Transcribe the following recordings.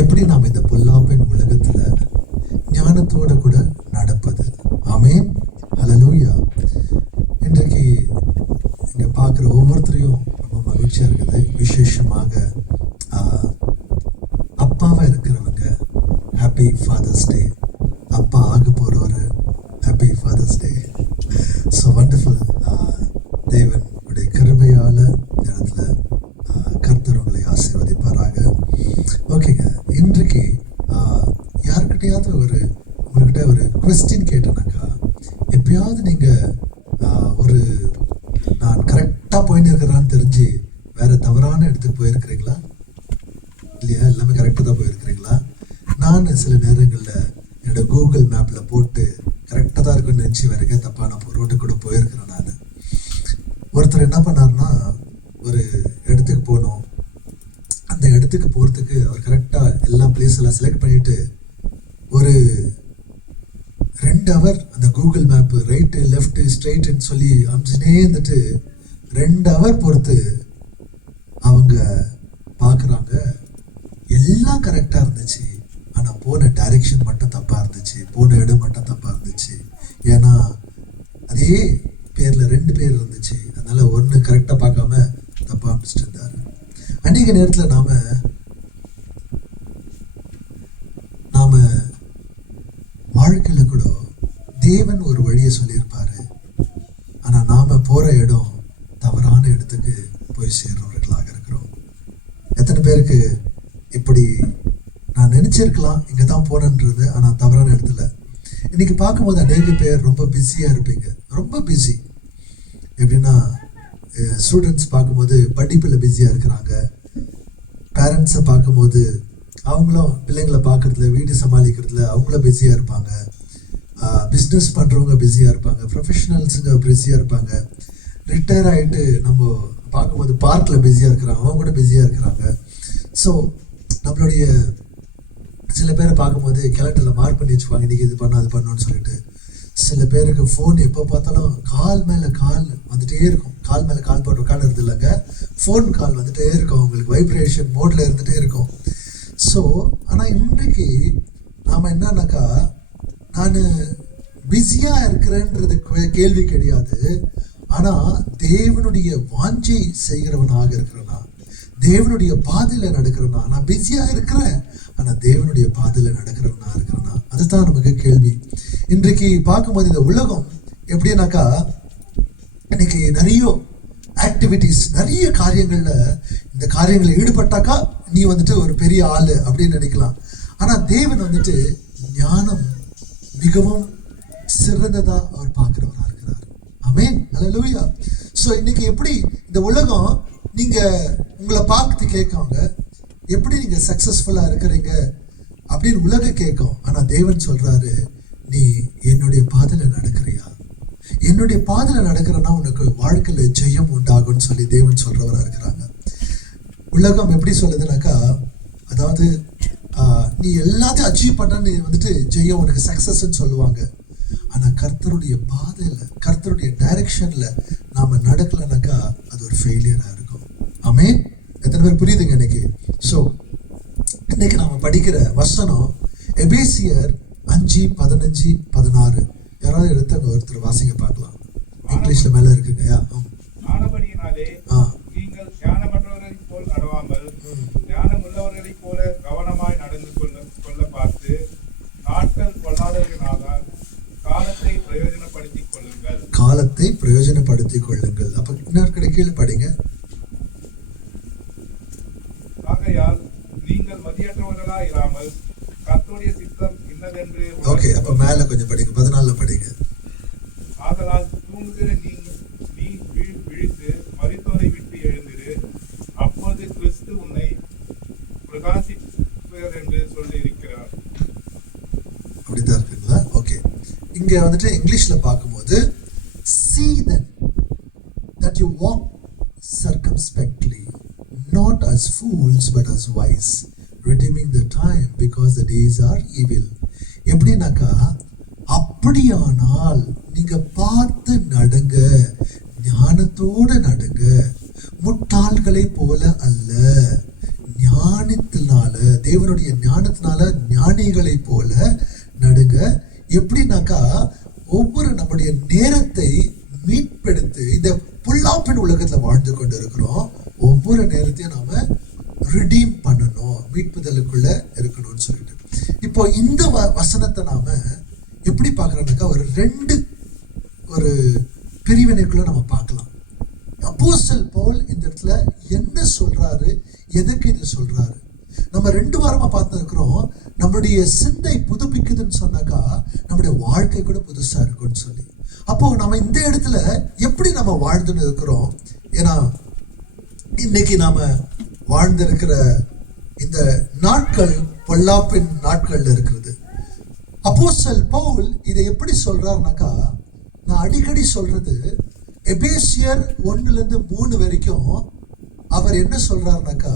எப்படி நாம் இந்த பொல்லாப்பின் உலகத்துல ஞானத்தோட கூட நடப்பது. ஆமென், ஹல்லேலூயா. இன்றைக்கு இங்க பார்க்குற ஒவ்வொருத்தரையும் ரொம்ப மகிழ்ச்சியா இருக்குது. விசேஷமாக அப்பாவா இருக்கிறவங்க ஹாப்பி ஃபாதர்ஸ் டே. அப்பா ஆக போறவர் happy Father's Day. So wonderful. தேவனுடைய கிருபையால இந்த இடத்துல கர்த்தர் உங்களை ஆசீர்வதிப்பாராக. ஓகேங்க, இன்றைக்கு யாருக்கிட்டையாவது உங்கள்கிட்ட ஒரு கொஸ்டின் கேட்டேனாக்கா, எப்பயாவது நீங்கள் ஒரு நான் கரெக்டாக போயின்னு இருக்கிறான்னு தெரிஞ்சு வேற தவறான இடத்துக்கு போயிருக்கிறீங்களா? இல்லையா? எல்லாமே கரெக்டாக தான் போயிருக்கிறீங்களா? நான் சில நேரங்களில் என்னோட கூகுள் மேப்பில் போட்டு கரெக்டாக தான் இருக்குன்னு நினச்சி வேற எங்கே தப்பான ரோட்டுக்கு கூட போயிருக்கிறேன். நான் ஒருத்தர் என்ன பண்ணார்னா, ஒரு இடத்துக்கு போனோம். அந்த இடத்துக்கு போகிறதுக்கு அவர் கரெக்டாக எல்லா பிளேஸ் எல்லாம் செலக்ட் பண்ணிட்டு ஒரு 2 ஹவர் அந்த கூகுள் மேப்பு ரைட்டு லெஃப்ட்டு ஸ்ட்ரைட்டுன்னு சொல்லி அமிச்சுனே இருந்துட்டு 2 ஹவர் பொறுத்து அவங்க பார்க்குறாங்க எல்லாம் கரெக்டாக இருந்துச்சு. ஆனால் போன டைரெக்ஷன் மட்டும் தப்பாக இருந்துச்சு, போன இடம் மட்டும் தப்பாக இருந்துச்சு. ஏன்னா அதே பேரில் 2 பேர் இருந்துச்சு. அதனால ஒன்று கரெக்டாக பார்க்காம தப்பாக அமைச்சிட்டு இருந்தார். அநேக நேரத்தில் நாம வாழ்க்கையில் கூட தேவன் ஒரு வழியை சொல்லியிருப்பாரு. ஆனால் நாம போகிற இடம் தவறான இடத்துக்கு போய் சேர்றவர்களாக இருக்கிறோம். எத்தனை பேருக்கு இப்படி நான் நினைச்சிருக்கலாம் இங்கே தான் போனன்றது, ஆனால் தவறான இடத்துல. இன்னைக்கு பார்க்கும்போது அநேக பேர் ரொம்ப பிஸியாக இருப்பீங்க, ரொம்ப பிஸி. எப்படின்னா ஸ்டூடெண்ட்ஸ் பார்க்கும்போது படிப்பில் பிஸியாக இருக்கிறாங்க. பேரண்ட்ஸை பார்க்கும்போது அவங்களும் பிள்ளைங்களை பார்க்குறதுல, வீடு சமாளிக்கிறதுல அவங்களும் பிஸியாக இருப்பாங்க. பிஸ்னஸ் பண்ணுறவங்க பிஸியாக இருப்பாங்க, ப்ரொஃபஷனல்ஸுங்க பிஸியாக இருப்பாங்க. ரிட்டையர் ஆகிட்டு நம்ம பார்க்கும்போது பார்க்கில் பிஸியாக இருக்கிறாங்க, அவங்க கூட பிஸியாக இருக்கிறாங்க. ஸோ நம்மளுடைய சில பேரை பார்க்கும்போது கேலண்டரில் மார்க் பண்ணி வச்சுக்குவாங்க, இன்றைக்கி இது பண்ணணும் அது பண்ணணும்னு சொல்லிட்டு. சில பேருக்கு ஃபோன் எப்போ பார்த்தாலும் கால் மேலே கால் வந்துகிட்டே இருக்கும். கால் மேலே கால் போட்டு உட்காந்துருது இல்லைங்க, ஃபோன் கால் வந்துகிட்டே இருக்கும், அவங்களுக்கு வைப்ரேஷன் மோடில் இருந்துகிட்டே இருக்கும். ஸோ ஆனால் இன்றைக்கு நாம் என்னன்னாக்கா, நான் பிஸியாக இருக்கிறேன்றது கேள்வி கிடையாது. ஆனால் தேவனுடைய வாஞ்சை செய்கிறவனாக இருக்கிறேனா, தேவனுடைய பாதையில் நடக்கிறேனா? நான் பிஸியாக இருக்கிறேன், ஆனால் தேவனுடைய பாதையில் நடக்கிறவனா இருக்கிறேனா? அதுதான் நமக்கு கேள்வி. இன்றைக்கு பார்க்கும்போது இந்த உலகம் எப்படின்னாக்கா, இன்னைக்கு நிறைய ஆக்டிவிட்டிஸ், நிறைய காரியங்கள்ல இந்த காரியங்களில் ஈடுபட்டாக்கா நீ வந்துட்டு ஒரு பெரிய ஆளு அப்படின்னு நினைக்கலாம். ஆனால் தேவன் வந்துட்டு ஞானம் மிகவும் சிறந்ததா அவர் பார்க்கிறவரா இருக்கிறார். ஆமென், ஹல்லேலூயா. ஸோ இன்னைக்கு எப்படி இந்த உலகம் நீங்க உங்களை பார்த்து கேட்காங்க, எப்படி நீங்க சக்சஸ்ஃபுல்லா இருக்கிறீங்க அப்படின்னு உலகம் கேட்கும். ஆனா தேவன் சொல்றாரு, நீ என்னுடைய பாதையில நடக்கிறியா, என்னுடைய பாதையில நடக்கிறன்னா உனக்கு வாழ்க்கையில ஜெயம் உண்டாகும்னு சொல்லி தேவன் சொல்றவரா இருக்கிறாங்க. உலகம் எப்படி சொல்லுதுனாக்கா, அதாவது நீ எல்லாத்தையும் அச்சீவ் பண்ண நீ வந்துட்டு ஜெயம் உனக்கு சக்சஸ்ன்னு சொல்லுவாங்க. ஆனா கர்த்தருடைய பாதையில, கர்த்தருடைய டைரக்ஷன்ல நாம நடக்கலனாக்கா அது ஒரு ஃபெயிலியரா இருக்கும். ஆமென். எத்தனை பேர் புரியுதுங்க இன்னைக்கு? ஸோ இன்னைக்கு நாம படிக்கிற வசனம் எபேசியர் 5:15-16. யாராவது எடுத்தவங்க ஒருத்தர் வாசிங்க பார்க்கலாம். இங்கிலீஷ்ல மேல இருக்குங்க. நீங்கள் ஞானமற்றவர்களைப் போல் நடவாமல் ஞானமுள்ளவர்களைப் போல கவனமாய் நடந்து கொள்ள பார்த்து நாட்கள் கொள்ளாதவர்களாக காலத்தை பிரயோஜனப்படுத்திக் கொள்ளுங்கள். காலத்தை பிரயோஜனப்படுத்திக் கொள்ளுங்கள். அப்ப இன்னொரு கீழே படிங்க. ஆகையால் நீங்கள் மதியற்றவர்களாய் இராமல் கர்த்தருடைய சித்தம் இன்னதென்று. ஓகே, அப்ப மேல கொஞ்சம் படிங்க, 14 படிங்க. ஆதலால் தூங்குகிற நீ விழித்து மரித்தோரை விட்டு எழுந்திரு, அப்போது கிறிஸ்து உன்னை பிரகாசிப்பார் என்று சொல்லி இருக்கிறார். அப்படிதான் இருக்குங்களா? ஓகே, இங்க வந்துட்டு இங்கிலீஷ்ல பார்க்கும்போது see then that you walk circumspectly, not as fools but as wise, redeeming the time because the days are evil. எப்படின்னாக்கா, அப்படியானால் நீங்க பார்த்து நடுங்க, ஞானத்தோட நடுங்க, முட்டாள்களை போல அல்ல, ஞானத்தினால, தேவனுடைய ஞான எப்படின்னாக்கா ஒவ்வொரு நம்முடைய நேரத்தை மீட்பெடுத்து இந்த பொல்லாப்பின் உலகத்துல வாழ்ந்து கொண்டு இருக்கிறோம். ஒவ்வொரு நேரத்தையும் நாம ரிடீம் பண்ணணும், மீட்புதலுக்குள்ள இருக்கணும்னு சொல்லிட்டு. இப்போ இந்த வசனத்தை நாம எப்படி பார்க்கறோம்னாக்கா ஒரு பிரிவினைக்குள்ள நம்ம பார்க்கலாம். அப்போஸ்தலன் பவுல் இந்த இடத்துல என்ன சொல்றாரு, எதுக்கு இது சொல்றாரு? நம்ம 2 வாரமா பார்த்துருக்கிறோம், நம்மளுடைய சிந்தை புதுப்பிக்குதுன்னு சொன்னாக்கா நம்முடைய வாழ்க்கை கூட புதுசா இருக்கும்னு சொல்லி. அப்போ நம்ம இந்த இடத்துல எப்படி நம்ம வாழ்ந்துன்னு இருக்கிறோம்? ஏன்னா இன்னைக்கு நாம வாழ்ந்திருக்கிற இந்த நாட்கள் பொல்லாப்பின் நாட்கள்ல இருக்கிறது. அப்போஸ்தலன் பவுல் இதை எப்படி சொல்றாருனாக்கா, நான் அடிக்கடி சொல்றது, எபேசியர் 1-3 வரைக்கும் அவர் என்ன சொல்றாருனாக்கா,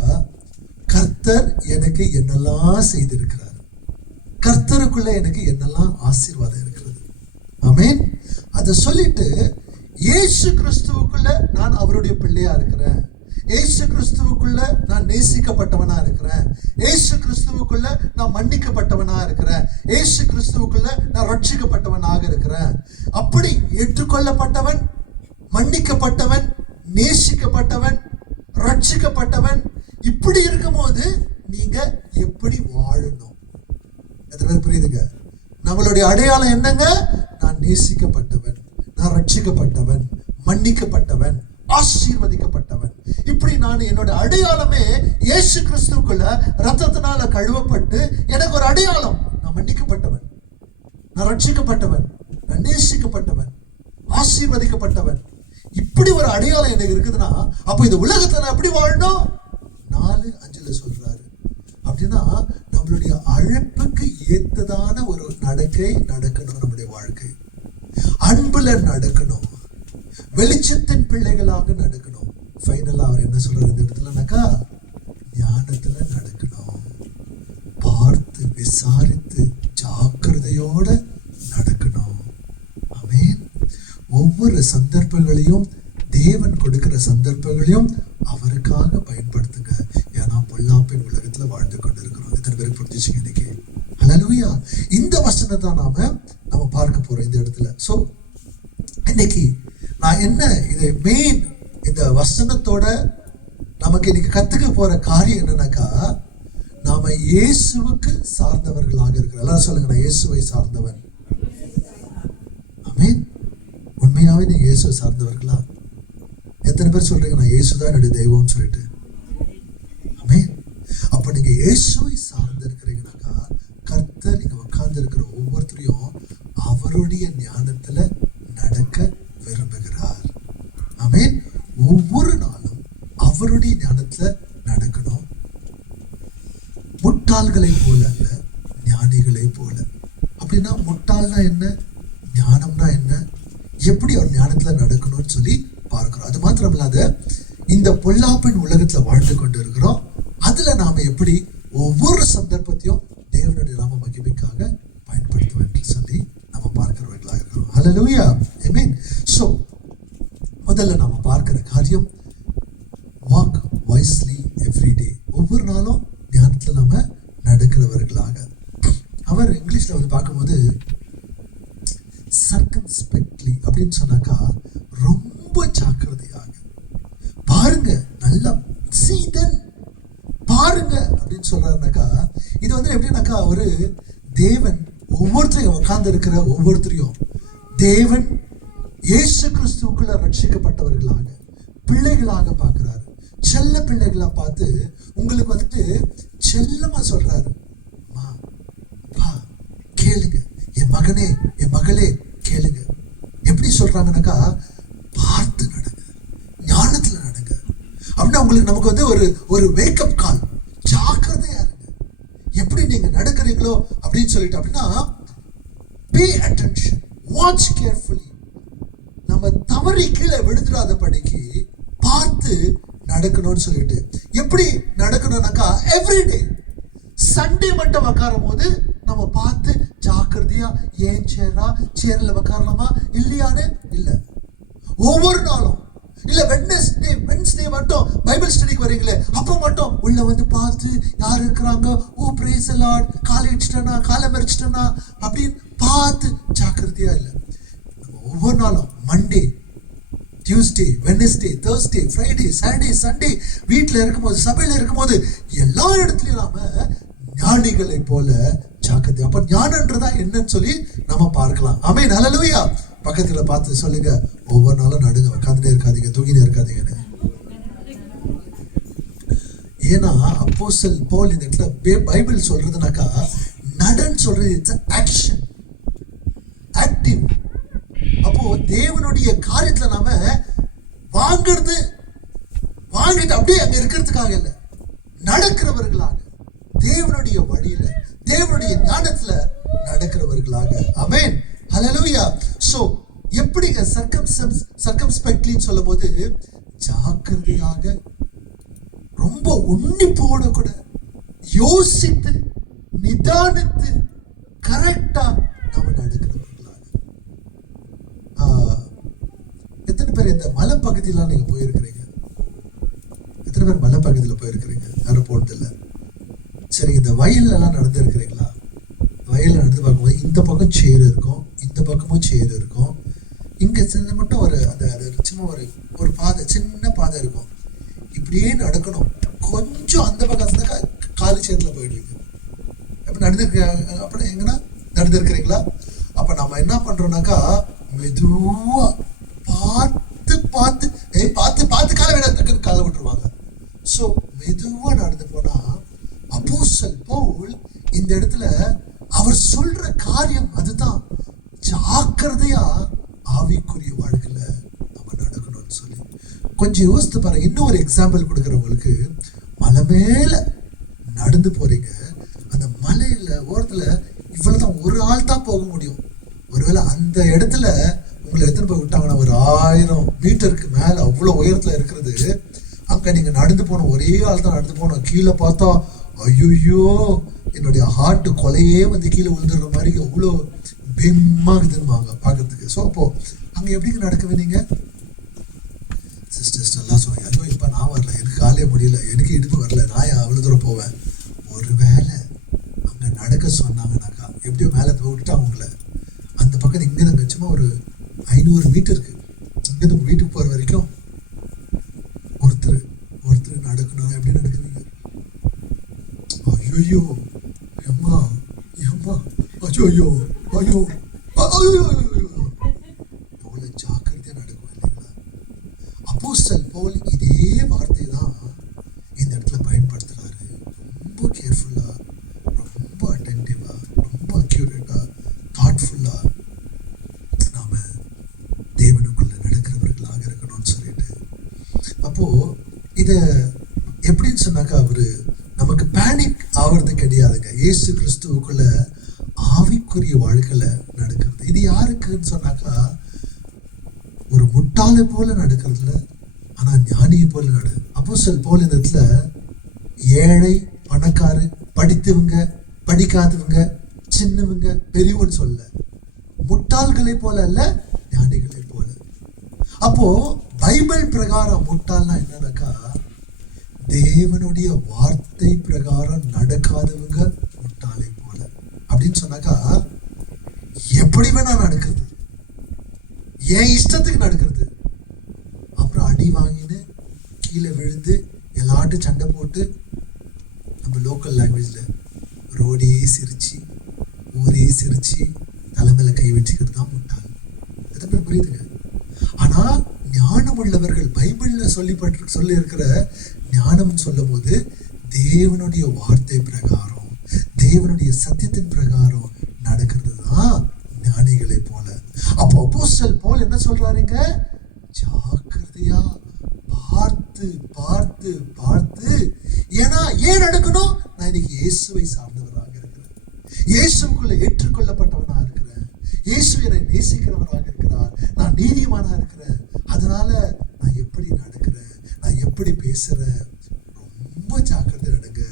கர்த்தர் எனக்கு என்னெல்லாம் செய்திருக்கிறார், கர்த்தருக்குள்ள எனக்கு என்னெல்லாம் ஆசீர்வாதம் இருக்கிறது. ஆமென். அதை சொல்லிட்டு இயேசு கிறிஸ்துவுக்குள்ள நான் அவருடைய பிள்ளையா இருக்கிறேன், இயேசு கிறிஸ்துவுக்குள்ள நான் நேசிக்கப்பட்டவனா இருக்கிறேன், இயேசு கிறிஸ்துவுக்குள்ள நான் மன்னிக்கப்பட்டவனா இருக்கிறேன், இயேசு கிறிஸ்துவுக்குள்ள நான் ரட்சிக்கப்பட்டவனாக இருக்கிறேன். அப்படி ஏற்றுக்கொள்ளப்பட்டவன், மன்னிக்கப்பட்டவன், நேசிக்கப்பட்டவன், ரட்சிக்கப்பட்டவன், இப்படி இருக்கும்போது நீங்க எப்படி வாழணும்? எத்தனை பேர் புரியுதுங்க? நம்மளுடைய அடையாளம் என்னங்க? நான் நேசிக்கப்பட்டவன், நான் ரட்சிக்கப்பட்டவன், மன்னிக்கப்பட்டவன், ஆசீர்வதிக்கப்பட்டவன். இப்படி நான் என்னோட அடையாளமே இயேசு கிறிஸ்துவுக்குள்ள ரத்தத்தினால கழுவப்பட்டு எனக்கு ஒரு அடையாளம். நான் மன்னிக்கப்பட்டவன், நான் ரட்சிக்கப்பட்டவன், நான் நேசிக்கப்பட்டவன், ஆசீர்வதிக்கப்பட்டவன். இப்படி ஒரு அடையாளம் எனக்கு இருக்குதுன்னா அப்ப இந்த உலகத்துல நான் எப்படி வாழணும்? 4:5 சொல்றாரு. அப்படின்னா நம்மளுடைய அழைப்புக்கு ஏத்ததான ஒரு நடக்கை நடக்கணும். நம்முடைய வாழ்க்கை அன்புல நடக்கணும், வெளிச்சத்தின் பிள்ளைகளாக நடக்கணும். ஃபைனலா அவர் என்ன சொல்றாரு இந்த இடத்துலனாக்கா, ஞானத்துல நடக்கணும், பார்த்து விசாரித்து ஜாக்கிரதையோட நடக்கணும். ஆமென். ஒவ்வொரு சந்தர்ப்பங்களையும், தேவன் கொடுக்கிற சந்தர்ப்பங்களையும் அவருக்காக பயன்படுத்துங்க. ஏன்னா பொல்லாப்பின் உலகத்துல வாழ்ந்து கொண்டு இருக்கிறோம். எத்தனை பேருக்கு புரிஞ்சுச்சுங்க இன்னைக்கு? ஹல்லேலூயா. இந்த வசனத்தை நம்ம பார்க்க போறோம் இந்த இடத்துல. சோ இன்னைக்கு நான் என்ன இது மெயின் இந்த வசனத்தோட நமக்கு இன்னைக்கு கத்துக்க போற காரியம் என்னன்னாக்கா, நாம இயேசுவுக்கு சார்ந்தவர்களாக இருக்கிறோம். எல்லாரும் சொல்லுங்க, நான் இயேசுவை சார்ந்தவன். ஆமென். உண்மையாவே நீங்க இயேசுவை சார்ந்தவர்களா? எத்தனை பேர் சொல்றீங்க நான் இயேசுதான் என்னுடைய தெய்வம்னு சொல்லிட்டு? ஆமென். அப்ப நீங்க இயேசுவை சார்ந்து இருக்கிறீங்கன்னாக்கா, கர்த்தர் நீங்க உட்கார்ந்து இருக்கிற ஒவ்வொருத்தரையும் அவருடைய ஞானத்துல நடக்க விரும்புகிறார். ஆமென். ஒவ்வொரு நாளும் அவருடைய ஞானத்துல நடக்கணும். முட்டாள்களை போல அல்ல, ஞானிகளை போல. அப்படின்னா முட்டாள்னா என்ன, ஞானம்னா என்ன, எப்படி அவர் ஞானத்துல நடக்கணும்னு சொல்லி பார்க்கிறோம். அது மாத்திரம் இல்லாத இந்த பொல்லாப்பின் உலகத்துல வாழ்ந்து கொண்டு இருக்கிறோம். அதுல நாம எப்படி ஒவ்வொரு சந்தர்ப்பத்தையும் தேவனுடைய நாம மகிமைக்காக பயன்படுத்துவோம் என்று சொல்லி நம்ம பார்க்கிறவர்களாக இருக்கிறோம். ஹல்லேலூயா. ஆமென். சோ முதல்ல நாம பார்க்கிற காரியம், வாக் வைஸ்லி எவ்ரி டே. ஒவ்வொரு நாளும் ஞானத்துல நாம நடக்கிறவர்களாக. அவர் இங்கிலீஷ்ல வந்து பார்க்கும்போது சர்க்கம்ஸ்பெக்ட்லி அப்படின்னு சொன்னாக்கா ரொம்ப ஜாக்கிரதையாக பாருங்க, நல்லா சீதன் பாருங்க அப்படின்னு சொல்றாருனாக்கா, இது வந்து எப்படின்னாக்கா ஒரு தேவன் ஒவ்வொருத்தரையும் உட்கார்ந்து இருக்கிற ஒவ்வொருத்தரையும் தேவன் இயேசு கிறிஸ்துவுக்குள்ள ரட்சிக்கப்பட்டவர்களாக பிள்ளைகளாக பார்க்கிறாரு. செல்ல பிள்ளைகளா பார்த்து உங்களுக்கு வந்துட்டு செல்லமா சொல்றாரு, கேளுங்க என் மகனே, என் மகளே கேளுங்க. எப்படி சொல்றாங்கன்னாக்கா, பார்த்து நடங்க, ஞானத்துல நடங்க. அப்படின்னா உங்களுக்கு நமக்கு வந்து ஒரு வேக்கப் கால், ஜாக்கிரதையா இருங்க. எப்படி நீங்க நடக்கிறீங்களோ அப்படின்னு சொல்லிட்டு, அப்படின்னா பே அட்டென்ஷன், வாட்ச் கேர்ஃபுல்லி. நம்ம தவறி கீழே விழுந்துடாத படிக்கு பார்த்து நடக்கணும்னு சொல்லிட்டு. எப்படி நடக்கணும்னாக்கா எவ்ரிடே. சண்டே மட்டும் உட்காரும் போது நம்ம பார்த்து ஜாக்கிரதையா, ஏன் சேர்ல உட்காரலாமா இல்லையான்னு இல்ல, ஒவ்வொரு நாளும் இல்ல. வெட்னஸ்டே மட்டும் பைபிள் ஸ்டடிக்கு வரீங்களே, அப்ப மட்டும் உள்ள வந்து பார்த்து யார் இருக்கிறாங்க, ஓ பிரேஸ் தி லார்ட், காலை வச்சிட்டனா, காலை மறிச்சிட்டனா அப்படின்னு பார்த்து ஜாக்கிரதையா இல்லை. நம்ம ஒவ்வொரு நாளும் Monday, Tuesday, Wednesday, Thursday, Friday, Saturday, Sunday வீட்டில் இருக்கும்போது, சபையில் இருக்கும்போது எல்லா இடத்துலையும் நாம ஞானிகளை போல ஜாக்கிரதை. அப்ப ஞானன்றதா என்னன்னு சொல்லி நம்ம பார்க்கலாம். ஆமென், ஹல்லேலூயா. பக்கத்துல பார்த்து சொல்லுங்க, ஒவ்வொரு நாளும் நடுங்க, உட்காந்துட்டே இருக்காதீங்க, தூங்கினே இருக்காதீங்கன்னு. ஏன்னா அப்போஸ்தலன் பவுல் இந்த இடத்துல பைபிள் சொல்றதுனாக்கா நடன்னு சொல்றது இட்ஸ் ஆக்ஷன், ஆக்டிவ். அப்போ தேவனுடைய காரியத்துல நாம வாங்கிட்டு அப்படியே அங்க இருக்கிறதுக்காக இல்ல, நடக்கிறவர்களாக தேவனுடைய வழியில, தேவனுடைய ஞானத்துல நடக்கிறவர்களாக. ஆமென், ஹல்லேலூயா. சோ எப்படிங்க சர்க்கம்ஸ்பெக்ட்லி சொல்லும் போது ஜாக்கிரதையாக, ரொம்ப உன்னிப்போட கூட யோசித்து நிதானித்து கரெக்டா நாம நடக்கிறவர்களாக. எத்தனை பேர் இந்த மலைப்பகுதியெல்லாம் நீங்க போயிருக்கிறீங்க? எத்தனை பேர் மலைப்பகுதியில் போயிருக்கிறீங்க? யாரும் போனதில்லை. சரி, இந்த வயல்ல எல்லாம் நடந்து இருக்கிறீங்களா? வயல்ல நடந்து பார்க்கும்போது இந்த பக்கம் சேரு இருக்கும், இந்த பக்கமும் சேரு இருக்கும். இங்க சின்ன மட்டும் ஒரு அந்த சும்மா ஒரு பாதை, சின்ன பாதை இருக்கும். இப்படியே நடக்கணும். கொஞ்சம் அந்த பக்கம் காலு சேத்துல போயிடுவீங்க. எப்படி நடந்துருக்க? அப்படி எங்கன்னா நடந்துருக்கிறீங்களா? அப்ப நம்ம என்ன பண்றோம்னாக்கா மெதுவா பார்த்து பார்த்து பார்த்து பார்த்து காலை விட டக்குன்னு காலை விட்டுருவாங்க. ஸோ மெதுவா நடந்து போனா அப்போஸ்தலன் பவுல் இந்த இடத்துல அவர் சொல்ற காரியம் அதுதான், ஜாக்கிரதையா ஆவிக்குரிய வாழ்க்கையில நம்ம நடக்கணும்னு சொல்லி. கொஞ்சம் யோசித்து பாருங்க. இன்னும் ஒரு எக்ஸாம்பிள் கொடுக்குறவங்களுக்கு, மலை மேல நடந்து போறீங்க, அந்த மலையில ஓரத்துல இவ்வளவுதான், ஒரு ஆள் தான் போக முடியும். ஒருவேளை அந்த இடத்துல உங்களை எடுத்துன்னு போய் விட்டாங்கன்னா ஒரு 1000 மீட்டருக்கு மேல அவ்வளவு உயரத்துல இருக்கிறது, அங்க நீங்க நடந்து போன ஒரே ஆள் தான் நடந்து போனோம். கீழே பார்த்தா ஐயோ என்னுடைய ஹார்ட் கொலையே வந்து கீழே விழுந்துடுற மாதிரி அவ்வளோ பிம்மாகுதுன்னுவாங்க பார்க்கறதுக்கு. ஸோ அப்போ அங்க எப்படிங்க நடக்கவே நீங்க சிஸ்டர்ஸ் நல்லா சொன்னாங்க, ஐயோ இப்ப நான் வரல, எனக்கு காலையே முடியல, எனக்கு இடுப்பு வரல, நான் அவ்வளவு தூரம் போவேன். ஒருவேளை அங்க நடக்க சொன்னாங்கன்னாக்கா எப்படியோ மேலே விட்டுட்டாங்க உங்களை. அந்த பக்கம் இங்க சும்மா ஒரு 500 மீட்டருக்கு இங்கிருந்து வீட்டுக்கு போற வரைக்கும் ஒருத்தர் நடக்கணும். எப்படி நடக்குவீங்க? ஐயோ அம்மா அம்மா, ஐயோ ஐயோ ஐயோ எவ்வளவு ஜாக்கிரதையா நடக்கும் இல்லைங்களா? அப்போஸ்தலன் பவுல் இதே வார்த்தை தான் இந்த இடத்துல பயன்படுத்துறாரு. ரொம்ப கேர்ஃபுல்லா, ரொம்ப அட்டென்டிவா, ரொம்ப அக்யூரேட்டா, தாட்ஃபுல்லா நாம தேவனுக்குள்ள நடக்கிறவர்களாக இருக்கணும்னு சொல்லிட்டு. அப்போ இத எப்படின்னு சொன்னாக்கா அவரு நமக்கு பேனிக் ஆவறது கிடையாதுங்க. இயேசு கிறிஸ்துவுக்குள்ள ஆவிக்குரிய வாழ்க்கையில நடக்கிறது. இது யாருக்குன்னு சொன்னாக்கா ஒரு முட்டாளை போல நடக்கிறதுல, ஆனா ஞானியை போல நடு. அப்போஸ்தலன் பவுல் இந்த இடத்துல ஏழை, பணக்காரு, படித்தவங்க, படிக்காதவங்க, சின்னவங்க, பெரியவன்னு சொல்ல, முட்டாள்களை போல அல்ல, ஞானிகளை போல. அப்போ பைபிள் பிரகாரம் முட்டாள்னா என்னன்னாக்கா தேவனுடைய வார்த்தை பிரகாரம் நடக்காதவங்க முட்டாளை போல. அப்படின்னு சொன்னாக்கா எப்படி வேணா நடக்கிறது, என் இஷ்டத்துக்கு நடக்கிறது, அப்புறம் அடி வாங்கின்னு கீழே விழுந்து எல்லாட்டும் சண்டை போட்டு, நம்ம லோக்கல் லாங்குவேஜ்ல ரோடே சிரிச்சு ஊரே சிரிச்சு தலைமையில கை வச்சுக்கிறது தான் முட்டாள். எத்தனை பேர் புரியுதுங்க? ஆனா ஞானம் உள்ளவர்கள் பைபிள்ல சொல்லி இருக்கிற ஞானம் சொல்லும் போது தேவனுடைய வார்த்தை பிரகாரம், தேவனுடைய சத்தியத்தின் பிரகாரம் நடக்கிறது தான் ஞானிகளை போல. அப்போ அப்போஸ்தலன் பவுல் என்ன சொல்றாருங்க? ஜாக்கிரதையா பார்த்து பார்த்து பார்த்து. ஏன்னா ஏன் நடக்கணும்? நான் இன்னைக்கு இயேசுவை சார்ந்தவராக இருக்கிறேன், இயேசுக்குள்ள ஏற்றுக்கொள்ளப்பட்டவனா இருக்கிறேன், இயேசு என்னை நேசிக்கிறவராக இருக்கிறார், நான் நீதிமானா இருக்கிறேன். அதனால நான் எப்படி நடக்கிறேன், நான் எப்படி பேசுறேன், ரொம்ப ஜாக்கிரதை நடங்க.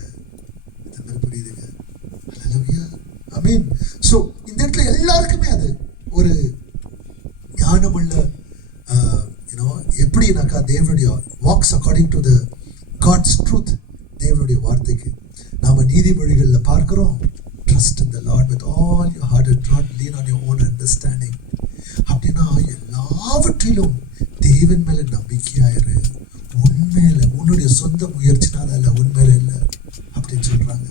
புரியுதுங்க? ஹல்லேலூயா, ஆமென். சோ இந்த இடத்துல எல்லாருக்குமே அது ஒரு ஞானமுள்ள எப்படினாக்கா தேவனுடைய walks according to the God's truth, தேவனுடைய வார்த்தைக்கு. நாம நீதிமொழிகள்ல பார்க்கிறோம், trust in the Lord with all your heart and do not lean on your own understanding. அப்படின்னா எல்லாவற்றிலும் தேவன் மேல நம்பிக்கையாயிரு, உண்மையில உன்னுடைய சொந்த முயற்சினால இல்ல, உண்மையில இல்ல அப்படின்னு சொல்றாங்க.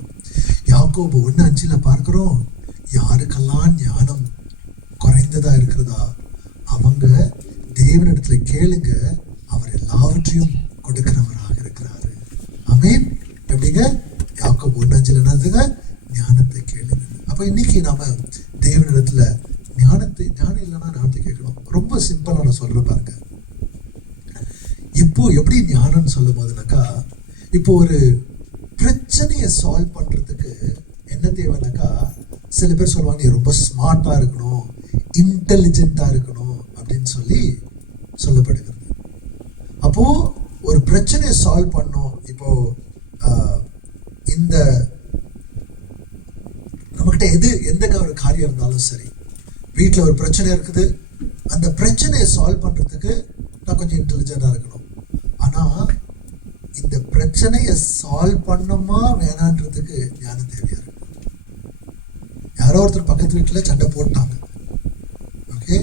யாக்கோபு 1:5 பார்க்கிறோம், யாருக்கெல்லாம் ஞானம் குறைந்ததா இருக்கிறதா அவங்க தேவனிடத்துல கேளுங்க, அவர் எல்லாவற்றையும் கொடுக்கிறவராக இருக்கிறாரு. ஆமென். எப்படிங்க? யாக்கோபு 1:5 என்னதுங்க? ஞானத்தை கேளுங்க. அப்ப இன்னைக்கு நாம தேவனிடத்துல ஞானம் இல்லைன்னா ஞானத்தை கேட்கணும். ரொம்ப சிம்பிளா நான் சொல்றேன் பாருங்க. இப்போ எப்படி ஞானம்னு சொல்லும் போதுனாக்கா, இப்போ ஒரு பிரச்சனையை சால்வ் பண்றதுக்கு என்ன தேவைனாக்கா, சில பேர் சொல்லுவாங்க நீ ரொம்ப ஸ்மார்ட்டா இருக்கணும், இன்டெலிஜென்ட்டா இருக்கணும் அப்படின்னு சொல்லப்படுகிறது. அப்போ ஒரு பிரச்சனையை சால்வ் பண்ணோம். இப்போ இந்த நம்மகிட்ட எந்த ஒரு காரியம் இருந்தாலும் சரி, வீட்டில் ஒரு பிரச்சனை இருக்குது, அந்த பிரச்சனையை சால்வ் பண்றதுக்கு நான் கொஞ்சம் இன்டெலிஜென்ட்டா இருக்கணும். ஆனா இந்த பிரச்சனையை சால்வ் பண்ணமா வேணான்றதுக்கு ஞானம் தேவையா இருக்கு. யாரோ ஒருத்தர் பக்கத்து வீட்டுல சண்டை போட்டாங்க, ஓகே,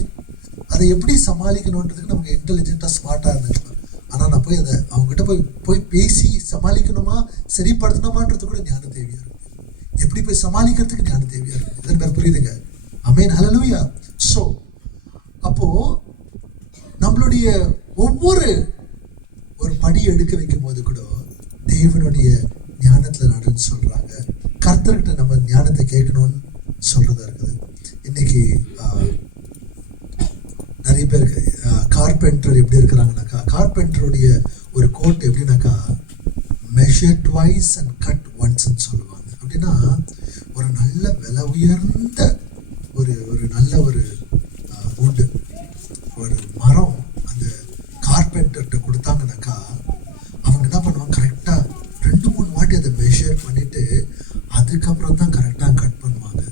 அதை எப்படி சமாளிக்கணுன்றதுக்கு நமக்கு இன்டெலிஜென்ட்டா ஸ்மார்ட்டா இருந்துக்கலாம். ஆனா நான் போய் அதை அவங்க கிட்ட போய் பேசி சமாளிக்கணுமா சரிப்படுத்தணுமான்றது கூட ஞானம் தேவையா இருக்கு. எப்படி போய் சமாளிக்கிறதுக்கு ஞானம் தேவையா இருக்கு. இதன் பேர் புரியுதுங்க? ஆமென், ஹல்லேலூயா. சோ அப்போ நம்மளுடைய ஒவ்வொரு ஒரு படி எடுக்க வைக்கும் போது கூட தேவனுடைய ஞானத்துல நடுன்னு சொல்றாங்க. கர்த்தர்கிட்ட நம்ம ஞானத்தை கேட்கணும்னு சொல்றதா இருக்குது. இன்னைக்கு நிறைய பேருக்கு கார்பெண்டர் எப்படி இருக்கிறாங்கனாக்கா, கார்பெண்டருடைய ஒரு கோட் எப்படின்னாக்கா, மெஷர் ட்வைஸ் அண்ட் கட் ஒன்ஸ்ன்னு சொல்லுவாங்க. அப்படின்னா ஒரு நல்ல விலை உயர்ந்த ஒரு நல்ல ஒரு வுட், ஒரு மரம் அந்த கார்பெண்டர்கிட்ட கொடுத்தாங்கனாக்கா, அவங்க என்ன பண்ணுவாங்க, கரெக்டாக 2-3 வாட்டி அதை மெஷர் பண்ணிட்டு அதுக்கப்புறம் தான் கரெக்டாக கட் பண்ணுவாங்க.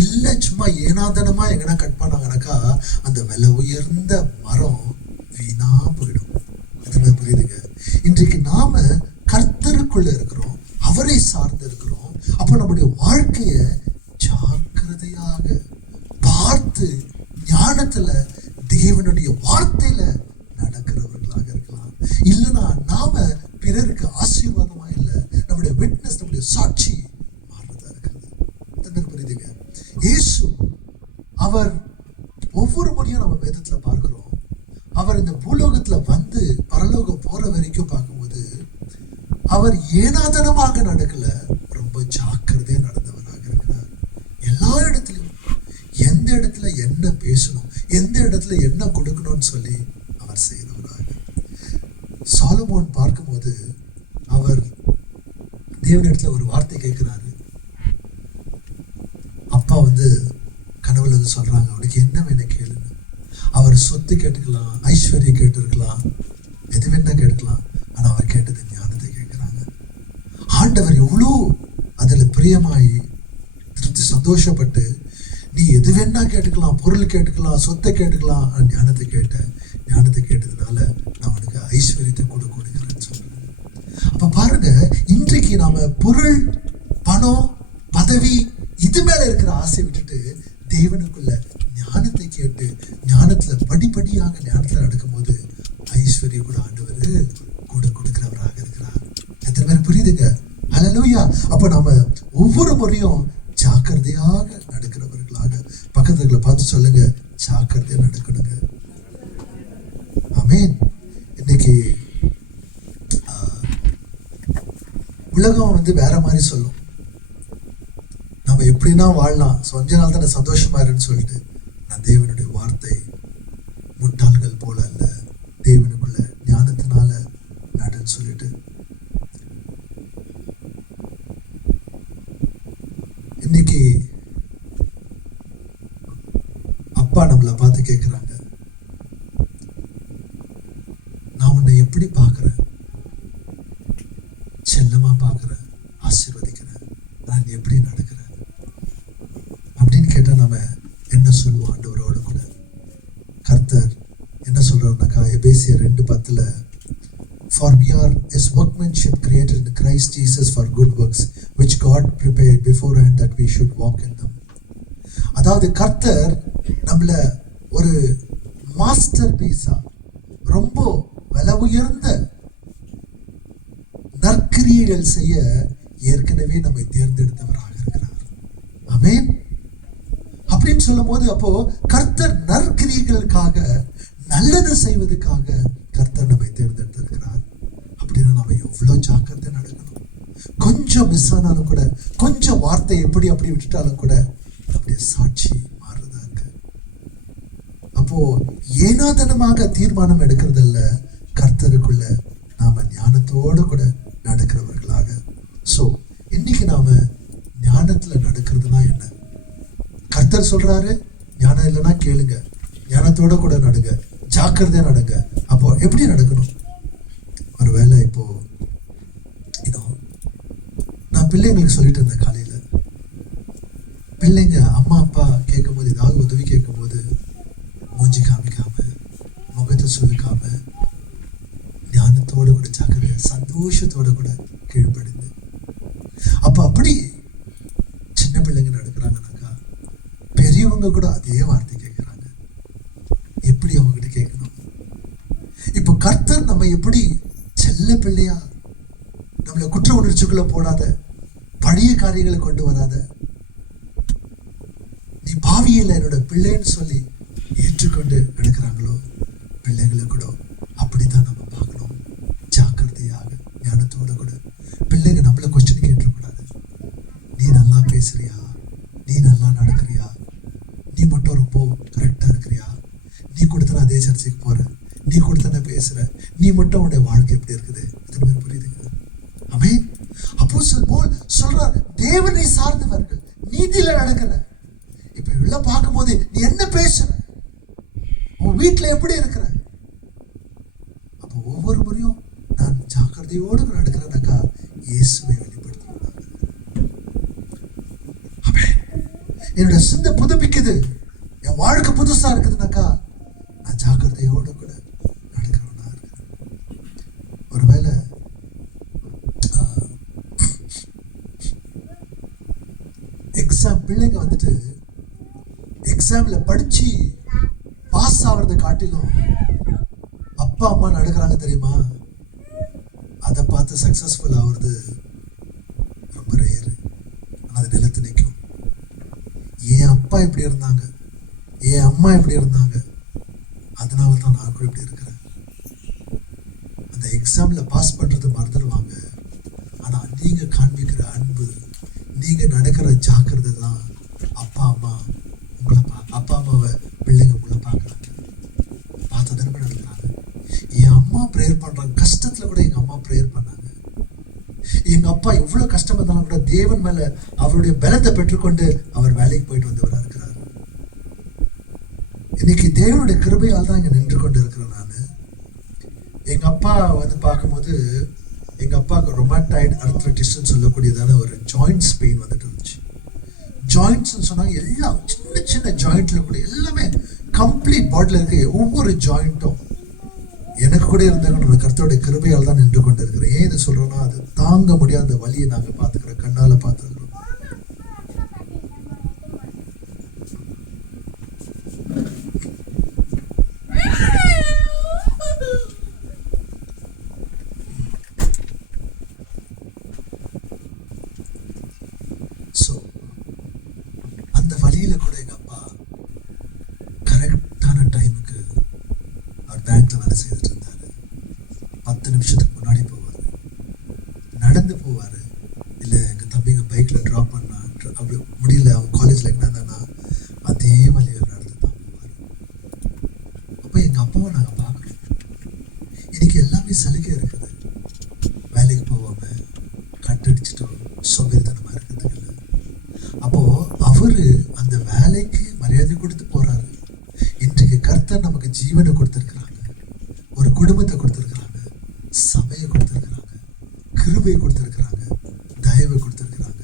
இல்லை சும்மா ஏனாதனமா எங்கன்னா கட் பண்ணாங்கனாக்கா அந்த விலை உயர்ந்த மரம் வீணா போயிடும். இதுல புரியுதுங்க? இன்றைக்கு நாம கர்த்தருக்குள்ள இருக்கிறோம், அவரை சார்ந்து இருக்கிறோம். அப்போ நம்முடைய வாழ்க்கைய ஜாக்கிரதையாக பார்த்து ஞானத்துல தேவனுடைய வார்த்தையில நடக்கிறவர்களாக இருக்கலாம். இல்லைன்னா நாம பிறருக்கு ஆசீர்வாதமா இல்லை, நம்முடைய விட்னஸ், நம்முடைய சாட்சி மாறுறதா இருக்கிறது. புரியுதுங்க? இயேசு அவர் ஒவ்வொரு முறையும் நம்ம வேதத்துல பார்க்கிறோம், அவர் இந்த பூலோகத்துல வந்து பரலோகம் போற வரைக்கும் பார்க்கும்போது அவர் ஏனாதனமாக நடக்கல, ரொம்ப ஜாக்கிரதையா நடந்தவராக இருக்கிறார். எல்லா இடத்துலையும் எந்த இடத்துல என்ன பேசணும், எந்த இடத்துல என்ன கொடுக்கணும்னு சொல்லி அவர் செய்தவராக. சாலமோன் பார்க்கும்போது அவர் தேவனிடத்துல ஒரு வார்த்தை கேட்கிறாரு. அப்பா வந்து கனவுல வந்து சொல்றாங்க, அவனுக்கு என்ன வேணும் கேளுங்க. அவர் சொத்து கேட்டுக்கலாம், ஐஸ்வர்யம் கேட்டிருக்கலாம், எது வேணா கேட்கலாம். ஆனா அவர் கேட்டது ஞானத்தை கேட்கிறாங்க. ஆண்டவர் எவ்வளோ அதுல பிரியமாயி திருப்தி சந்தோஷப்பட்டு, நீ எது வேணா கேட்டுக்கலாம், பொருள் கேட்டுக்கலாம், சொத்தை கேட்டுக்கலாம், ஞானத்தை கேட்டதுனால நான் உனக்கு ஐஸ்வர்யத்தை கொடுக்கிறேன்னு சொல்றேன். அப்ப பாருங்க, இன்றைக்கு நாம பொருள், பணம், பதவி இது மேல இருக்கிற ஆசை விட்டுட்டு தேவனுக்குள்ள ஞானத்தை கேட்டு ஞானத்துல படிப்படியாக ஞானத்துல நடக்கும் போது ஐஸ்வர்யம் கூட ஆண்டவர் கொடுக்கிறவராக இருக்கிறார். எத்தனை பேர் புரியுதுங்க? ஹல்லேலூயா. அப்ப நாம ஒவ்வொரு முறையும் ஜாக்கிரதையாக நடக்கிறவர்களாக, பக்கத்துல பார்த்து சொல்லுங்க, ஜாக்கிரதையா நடக்கணுங்க. ஆமென். இன்னைக்கு உலகம் வந்து வேற மாதிரி சொல்லும், நம்ம எப்படின்னா வாழலாம், கொஞ்ச நாள் தானே சந்தோஷமா இருன்னு சொல்லிட்டு. நான் தேவனுடைய வார்த்தை முட்டாள்கள் போல அல்ல, தேவனுக்குள்ள ஞானத்தினால நடன்னு சொல்லிட்டு. இன்னைக்கு அப்பா நம்மளை பார்த்து கேட்கிறாங்க, நான் உன்னை எப்படி பார்க்கிறேன்? செல்லமா பார்க்கிறேன், ஆசீர்வதிக்கிறேன், நான் எப்படி நடக்கிறேன் அப்படின்னு கேட்டா நாம என்ன சொல்லுவோம்? ஆண்டவரோட கூட கர்த்தர் என்ன சொல்றாருனாக்கா, எபேசியர் 2:10, for we are his workmanship created in Christ Jesus for good works which God prepared beforehand that we should walk in them. அதாவது கர்த்தர் நம்மள ஒரு மாஸ்டர் பீஸா, ரொம்ப விலை உயர்ந்த நற்கிரியைகள் செய்ய ஏற்கனவே நம்மை தேர்ந்தெடுத்தவராக இருக்கிறார். ஆமென். அப்படின்னு சொல்லும் போது அப்போ கர்த்தர் நற்கிரியைகளுக்காக, நல்லது செய்வதற்காக கர்த்தர் நம்மை தேர்ந்தெடுத்திருக்கிறார். அப்படின்னா நம்ம எவ்வளவு ஜாக்கிரதை நடக்கணும். கொஞ்சம் மிஸ் ஆனாலும் கூட, கொஞ்சம் வார்த்தை எப்படி அப்படி விட்டுட்டாலும் கூட அப்படியே சாட்சி மாறுறதா இருக்கு. அப்போ ஏனாதனமாக தீர்மானம் எடுக்கிறதல்ல, கர்த்தருக்குள்ள நாம ஞானத்தோடு கூட நடக்கிறவர்களாக. சோ இன்னைக்கு நாம ஞானத்துல நடக்கிறதுனா என்ன? கர்த்தர் சொல்றாரு, ஞானம் இல்லைன்னா கேளுங்க, ஞானத்தோட கூட நடுங்க, ஜாக்கிரதையா நடுங்க. அப்போ எப்படி நடக்கணும்? ஒருவேளை இப்போ நான் பிள்ளைங்களுக்கு சொல்லிட்டு இருந்தேன், காலையில பிள்ளைங்க அம்மா அப்பா கேட்கும் போது, ஏதாவது உதவி கேட்கும் போது மூஞ்சி காமிக்காம, முகத்தை சுருக்காம, ஞானத்தோட கூட ஜாக்கிரதையா சந்தோஷத்தோட கூட கீழ்ப்படிந்து, அப்ப அப்படி சின்ன பிள்ளைங்க நடக்கிறாங்கன்னாக்கா பெரியவங்க கூட அதே வார்த்தை கேட்கிறாங்க. எப்படி அவங்ககிட்ட கேட்கணும்? இப்போ கர்த்தர் நம்ம எப்படி செல்ல பிள்ளையா, நம்மள குற்ற உணர்ச்சிக்குள்ள போடாத, பழைய காரியங்களை கொண்டு வராத, நீ பாவியில் என்னோட பிள்ளைன்னு சொல்லி ஏற்றுக்கொண்டு நடக்கிறாங்களோ பிள்ளைகளை கூட அப்படித்தான் நம்ம பார்க்கணும். ஜாக்கிரதையாக ஞானத்தோட கூட. பிள்ளைங்க நம்மள கொஸ்டின் கேட்டக்கூடாது. நீ நல்லா பேசுறியா? நீ நல்லா நடக்கிறியா? நீ மட்டும் ரொம்ப கரெக்டா இருக்கிறியா? நீ கொடுத்தன அதே சர்ச்சைக்கு போற, நீ கொடுத்தன பேசுற, நீ மட்டும் உன்னுடைய வாழ்க்கை எப்படி இருக்குது? இத்தனை பேர் புரியுதுங்க? ஆமென். அப்போஸ்தலன் பவுல் சொல்றார், தேவனை சார்ந்தவர்கள் நீதியில நடக்கிற. இப்ப எல்லாம் பார்க்கும்போது நீ என்ன பேசுற, உன் வீட்டுல எப்படி இருக்கிற, அப்ப ஒவ்வொரு முறையும் நான் ஜாக்கிரதையோடு நடக்கிறேன்னாக்கா இயேசுவை வெளிப்படுத்துறேன். என்னோட சிந்தை புதுப்பிக்குது, என் வாழ்க்கை புதுசா இருக்குதுனாக்கா நான் ஜாக்கிரதையோடு கூட நடக்கிறவனா இருக்கிறேன். ஒருவேளை எக்ஸாம், பிள்ளைங்க வந்துட்டு எக்ஸாம்ல படிச்சு பாஸ் ஆகிறத காட்டிலும் அப்பா அம்மா நடக்கிறாங்க தெரியுமா, அதை பார்த்து சக்சஸ்ஃபுல் ஆகுறது ரொம்ப ரேரு. ஆனால் அது நிலத்து நிற்கும். என் அப்பா இப்படி இருந்தாங்க, என் அம்மா இப்படி இருந்தாங்க, அதனால தான் நான் கூட இப்படி இருக்கிறேன். அந்த எக்ஸாம்ல பாஸ் பண்றது மறந்துடுவாங்க. ஆனா நீங்க காண்பிக்கிற அன்பு, நீங்க நடக்கிற ஜாக்கிரதை தான் அப்பா அம்மாவை பிள்ளைங்க உங்களை பார்க்குறாங்க, பார்த்து தானே நடக்கிறாங்க. என் அம்மா ப்ரேயர் பண்றாங்க, கஷ்டத்துல கூட எங்க அம்மா ப்ரேயர் பண்ணாங்க. எங்க அப்பா எவ்வளவு கஷ்டம் இருந்தாலும் கூட தேவன் மேல அவருடைய பலத்தை பெற்றுக்கொண்டு அவர் வேலைக்கு போயிட்டு வந்தவராக இருக்கிறார். இன்னைக்கு தேவனுடைய கிருபையால் தான் இங்க நின்று கொண்டு இருக்கிறேன் நான். எங்க அப்பா வந்து பார்க்கும்போது, எங்க அப்பாவுக்கு ரொமாட்டாய்டு அர்த்ரைட்டிஸ்ன்னு சொல்லக்கூடியதான ஒரு ஜாயிண்ட்ஸ் பெயின் வந்துட்டு இருந்துச்சு. ஜாயிண்ட்ஸ்ன்னு சொன்னாங்க, எல்லாம் சின்ன சின்ன ஜாயிண்ட்ல கூட எல்லாமே கம்ப்ளீட் பாடியில் இருக்க ஒவ்வொரு ஜாயிண்ட்டும் எனக்கு கூட இருந்த கர்த்தருடைய கிருபையால் தான் நின்று கொண்டு இருக்கிறேன். ஏன் இதை சொல்றோம்னா, அது தாங்க முடியாத வலியை நாங்க பார்த்துக்கிறோம், கண்ணால பார்த்துக்கிறோம். அந்த வழியில கூட எங்க அப்பா கரெக்டான டைமுக்கு அவர் பேங்க்ல வேலை செய்துட்டு இருந்தாரு. 10 நிமிஷத்துக்கு முன்னாடி போவாரு, நடந்து போவாரு, இல்ல எங்க தம்பிங்க பைக்ல டிராப் பண்ணா, அப்படி முடியல அவங்க காலேஜ்ல என்னன்னா அதே வழியில் நடந்து தான் போவாரு. அப்ப எங்க அப்பாவை நாங்க பார்க்கணும். இன்னைக்கு எல்லாமே சலுகை இருக்குது, வேலைக்கு போவாம கட்டடிச்சுட்டு சோம்பேறித்தனமா இருக்கிறதுக்கு. அப்போ அவரு அந்த வேலைக்கு மரியாதை கொடுத்து போறாரு. இன்றைக்கு கர்த்தர் நமக்கு ஜீவனை கொடுத்திருக்கிறாங்க, ஒரு குடும்பத்தை கொடுத்திருக்கிறாங்க, சபையை கொடுத்திருக்கிறாங்க, கிருபை கொடுத்திருக்கிறாங்க, தயவை கொடுத்திருக்கிறாங்க.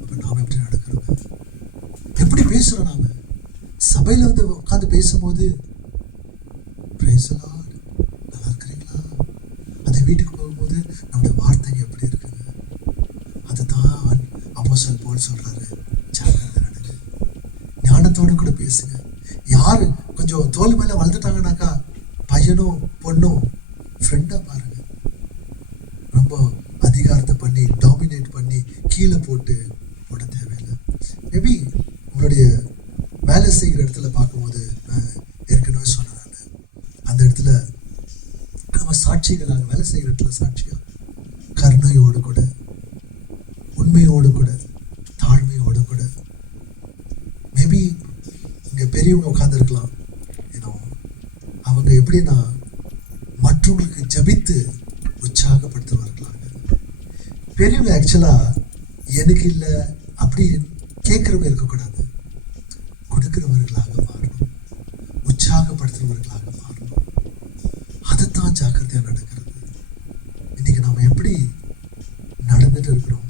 அப்ப நாம எப்படி நடக்கிறோம், எப்படி பேசுறோம்? நாம சபையில வந்து உட்காந்து பேசும்போது பிரைஸ் தி லார்ட், நல்லா இருக்கிறீங்களா? அதை வீட்டுக்கு போகும்போது நம்முடைய வார்த்தைங்க எப்படி இருக்குங்க? அதுதான் அப்போஸ்தலன் பவுல் சொல்றாரு, ஜாக்கிரதை நடங்க. ஞானத்தோடு கூட பேசுங்க. யாரு கொஞ்சம் தோல் மேல வளர்ந்துட்டாங்கன்னாக்கா பையனும் பொண்ணும் ஃப்ரெண்டா பாருங்க. ரொம்ப அதிகாரத்தை பண்ணி டாமினேட் பண்ணி கீழே போட தேவையில்லை. மேபி உங்களுடைய வேலை செய்கிற இடத்துல பார்க்கும்போது ஏற்கனவே சொன்னேன் நான், அந்த இடத்துல நம்ம சாட்சிகளாக வேலை செய்கிற இடத்துல சாட்சியா கருணையோடு கூட உண்மையோடு கூட தாழ்மையோடு கூட மேபி இங்க பெரியவங்க உட்கார்ந்துருக்கலாம். அவங்க எப்படின்னா மற்றவங்களுக்கு ஜபித்து உற்சாகப்படுத்துவார்களாங்க. பெரியவங்க ஆக்சுவலா எனக்கு இல்லை அப்படி கேட்கிறவங்க இருக்கக்கூடாது, கொடுக்கிறவர்களாக மாறணும், உற்சாகப்படுத்துறவர்களாக மாறணும். அதைத்தான் ஜாக்கிரதையா நடக்கிறது. இன்னைக்கு நாம எப்படி நடந்துட்டு இருக்கிறோம்?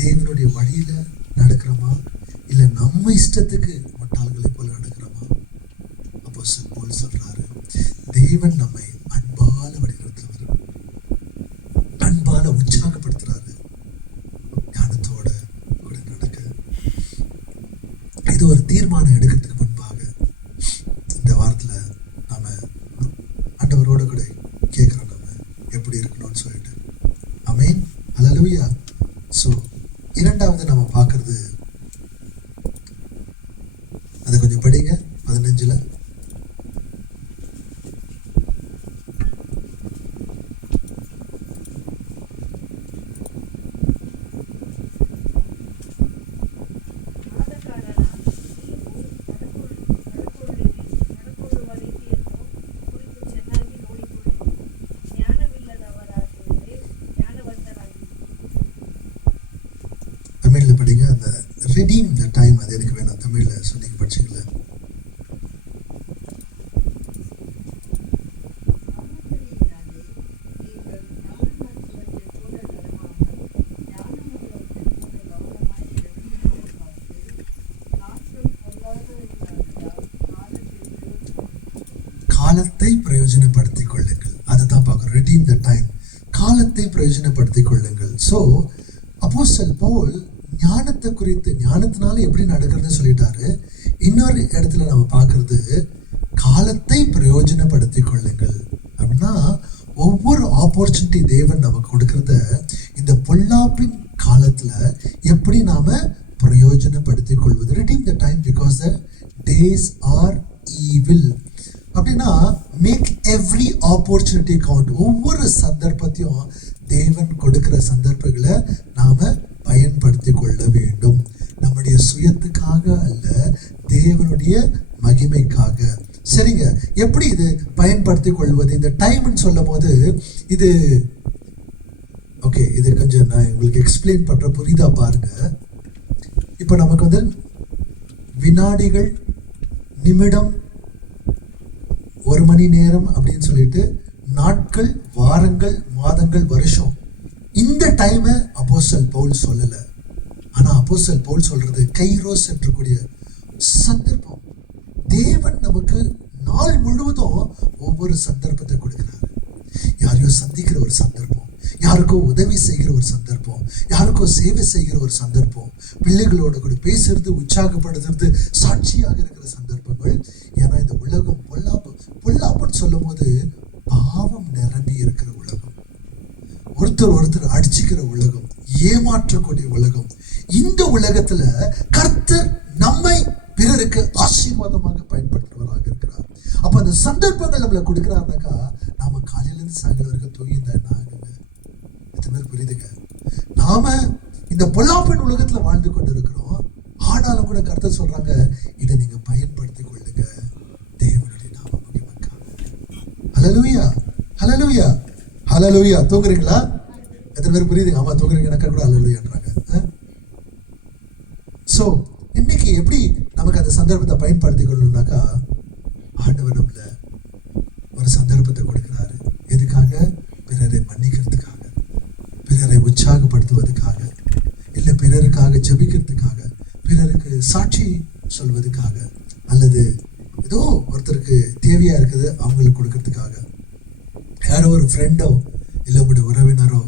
தேவனுடைய வழியில நடக்கிறோமா, இல்ல நம்ம இஷ்டத்துக்கு முட்டாள்களை போல நடக்கிறோமா? அப்போஸ்தலன் பவுல் சொல்றாரு, தேவன் நம்மை அன்பால வழிநடத்துறவர், அன்பால உற்சாகப்படுத்துறாரு. ஞானத்தோட கூட நடக்க. இது ஒரு தீர்மானம் எடுக்கிறதுக்கு முன்பாக இந்த வாரத்துல நாம ஆண்டவரோட கூட கேட்கிறோம், நம்ம எப்படி இருக்கணும்னு சொல்லிட்டு. ஆமென், ஹல்லேலூயா. ஸோ இரண்டாவது நம்ம பார்க்கறது, அதை கொஞ்சம் படிங்க 15. தமிழ்ல படிங்க. அந்த redeem the time, அது எனக்கு வேணும். தமிழ்ல சொன்னீங்க, படிச்சீங்களா? காலத்தை பிரயோஜனப்படுத்திக் கொள்ளுங்கள். அதை தான் பார்க்கிறோம். redeem the time, காலத்தை பிரயோஜனப்படுத்திக் கொள்ளுங்கள். ஸோ அப்போஸ்தலன் பவுல் ஞானத்தை குறித்து, ஞானத்தினால எப்படி நடக்கிறதுன்னு சொல்லிட்டாரு. இன்னொரு இடத்துல நம்ம பார்க்கறது, காலத்தை பிரயோஜனப்படுத்திக் கொள்ளுங்கள் அப்படின்னா ஒவ்வொரு ஆப்பர்ச்சுனிட்டி தேவன் நமக்கு கொடுக்கறத இந்த பொல்லாப்பின் காலத்துல எப்படி நாம பிரயோஜனப்படுத்திக் கொள்வது. redeem the time because the days are evil அப்படின்னா மேக் எவ்ரி ஆப்பர்ச்சுனிட்டி கவுண்ட். ஒவ்வொரு சந்தர்ப்பத்தையும் தேவன் கொடுக்கிற சந்தர்ப்பங்களை நாம பயன்படுத்தி கொள்ள வேண்டும். நம்முடைய சுயத்துக்காக அல்ல, தேவனுடைய மகிமைக்காக. சரிங்க, எப்படி இது பயன்படுத்தி கொள்வது? இந்த டைம்னு சொல்லும் போது இது ஓகே, இது கொஞ்சம் நான் உங்களுக்கு எக்ஸ்பிளைன் பண்ற, புரியுதா பாருங்க. இப்போ நமக்கு வந்து வினாடிகள், நிமிடம், ஒரு மணி நேரம் அப்படின்னு சொல்லிட்டு நாட்கள், வாரங்கள், மாதங்கள், வருஷம், இந்த டைமை அப்போஸ்தலன் பவுல் சொல்லல. ஆனா அப்போஸ்தலன் பவுல் சொல்றது கைரோஸ் என்று கூடிய சந்தர்ப்பம். தேவன் நமக்கு நாள் முழுவதும் ஒவ்வொரு சந்தர்ப்பத்தை கொடுக்கிறார். யாரையோ சந்திக்கிற ஒரு சந்தர்ப்பம், யாருக்கோ உதவி செய்கிற ஒரு சந்தர்ப்பம், யாருக்கோ சேவை செய்கிற ஒரு சந்தர்ப்பம், பிள்ளைகளோட கூட பேசுறது, உற்சாகப்படுத்துறது, சாட்சியாக இருக்கிற சந்தர்ப்பங்கள். ஏன்னா இந்த உலகம் பொல்லாப்புன்னு சொல்லும் போது பாவம் நிரம்பி இருக்கிற உலகம், ஒருத்தர் அடிச்சுக்கிற உலகம், ஏமாற்றக்கூடிய உலகம். இந்த உலகத்துல கர்த்தர் நம்மை பிறருக்கு ஆசீர்வாதமாக பயன்படுத்துவராக இருக்கிறார். அப்ப அந்த சந்தர்ப்பங்கள் நம்மள கொடுக்கிறாருனாக்கா நாம காலையில இருந்து சாயங்காலம் வரைக்கும் தூங்கியிருந்தா என்ன ஆகுங்க? எத்தனை பேர் புரியுதுங்க? நாம இந்த பொல்லாப்பின் உலகத்துல வாழ்ந்து கொண்டு இருக்கிறோம். ஆனாலும் கூட கர்த்தர் சொல்றாங்க, இதை நீங்க பயன்படுத்தி கொள்ளுங்க தேவனுடைய நாம மகிமைக்காக. ஹல்லேலூயா, ஹல்லேலூயா, ஹல்லேலூயா. தூங்குறீங்களா? எத்தனை பேர் புரியுதுங்க? ஆமா, தூங்குறீங்கன்னாக்கா கூட ஹல்லேலூயான்றாங்க. சோ இன்னைக்கு எப்படி நமக்கு அந்த சந்தர்ப்பத்தை பயன்படுத்தி கொள்ளணும்னாக்கா, ஆண்டவர் நம்மள ஒரு சந்தர்ப்பத்தை கொடுக்கிறாரு. எதுக்காக? பிறரை மன்னிக்கிறதுக்காக, பிறரை உற்சாகப்படுத்துவதற்காக, இல்லை பிறருக்காக ஜெபிக்கிறதுக்காக, பிறருக்கு சாட்சி சொல்வதற்காக, அல்லது ஏதோ ஒருத்தருக்கு தேவையா இருக்குது அவங்களுக்கு கொடுக்கறதுக்காக. யாரோ ஒரு ஃப்ரெண்டோ இல்லை உங்களுடைய உறவினரோ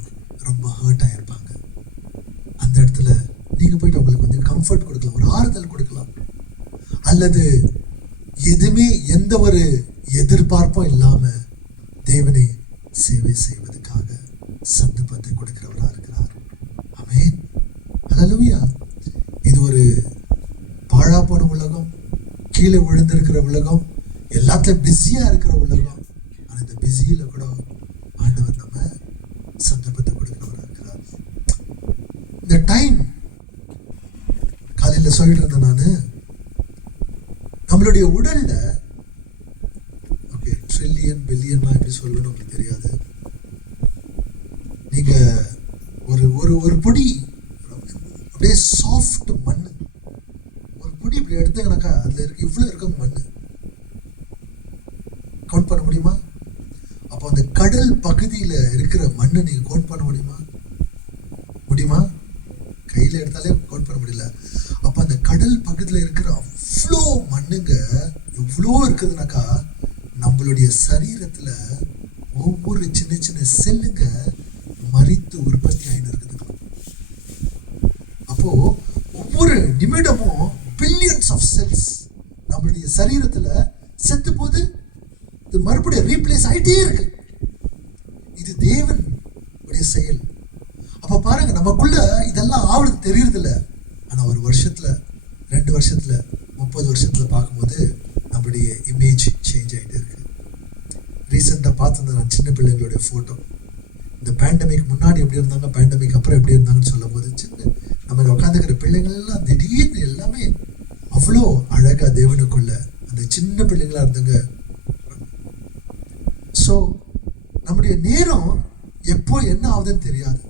ரொம்ப ஹர்ட் ஆயிருப்பாங்க. அந்த இடத்துல நீங்க போயிட்டு அவங்களுக்கு வந்து கம்ஃபர்ட் கொடுக்கலாம், ஒரு ஆறுதல் கொடுக்கலாம். அல்லது எதுவுமே எந்த ஒரு எதிர்பார்ப்பும் இல்லாம தேவனை சேவை செய்வதற்காக சந்தர்ப்பத்தை கொடுக்கிறவரா இருக்கிறார். ஆமென். ஹல்லேலூயா. இது ஒரு பாழா போன உலகம், கீழே விழுந்திருக்கிற உலகம், எல்லாத்தையும் பிஸியா இருக்கிற உலகம். ஆனா இந்த பிஸியில கூட ஆண்டவர் நம்ம சந்தர்ப்பத்தை கொடுக்கிறவரா இருக்கிறார். இந்த டைம் காலையில சொல்லிட்டு இருந்தேன் நானு, நம்மளுடைய உடல்ல ட்ரில்லியன் பில்லியன் எப்படி சொல்லுவேன்னு உங்களுக்கு தெரியாது. நீங்க ஒரு ஒரு ஒரு பொடி அப்படியே சாஃப்ட் மண்ணு, ஒரு பொடி இப்படி எடுத்தீங்கன்னாக்கா அதுல இருக்கு இவ்வளவு இருக்கும் மண்ணு. கவுண்ட் பண்ண முடியுமா? அப்போ அந்த கடல் பகுதியில இருக்கிற மண்ணை நீங்க கவுண்ட் பண்ண முடியுமா? முடியுமா? கையில எடுத்தாலே கவுண்ட் பண்ண முடியல. அப்ப அந்த கடல் பகுதியில இருக்கிற அவ்வளோ மண்ணுங்க எவ்வளோ இருக்குதுனாக்கா நம்மளுடைய சரீரத்துல ஒவ்வொரு சின்ன சின்ன செல்லுங்க மரித்து உற்பத்தி ஆயின்னு இருக்குது. அப்போ ஒவ்வொரு நிமிடமும் பில்லியன்ஸ் ஆஃப் செல்ஸ் நம்மளுடைய சரீரத்துல செத்து போது இது மறுபடியும் ரீப்ளேஸ் ஆயிட்டே இருக்கு. இது தேவன் உடைய செயல். அப்ப பாருங்க, நமக்குள்ள இதெல்லாம் ஆவறது தெரியறது இல்லை. ஆனா ஒரு வருஷத்துல 2 வருஷத்துல 30 வருஷத்துல பார்க்கும்போது நம்மளுடைய இமேஜ் சேஞ்ச் ஆகிட்டே இருக்கு. ரீசெண்டாக பார்த்துருந்தேன் நான் சின்ன பிள்ளைங்களுடைய ஃபோட்டோ. இந்த பேண்டமிக் முன்னாடி எப்படி இருந்தாங்க, பேண்டமிக் அப்புறம் எப்படி இருந்தாங்கன்னு சொல்லும் போது சின்ன நம்ம உட்காந்துக்கிற பிள்ளைங்கள்லாம் திடீர்னு எல்லாமே அவ்வளோ அழகா தேவனுக்குள்ள அந்த சின்ன பிள்ளைங்களா இருந்துங்க. ஸோ நம்முடைய நேரம் எப்போ என்ன ஆகுதுன்னு தெரியாது.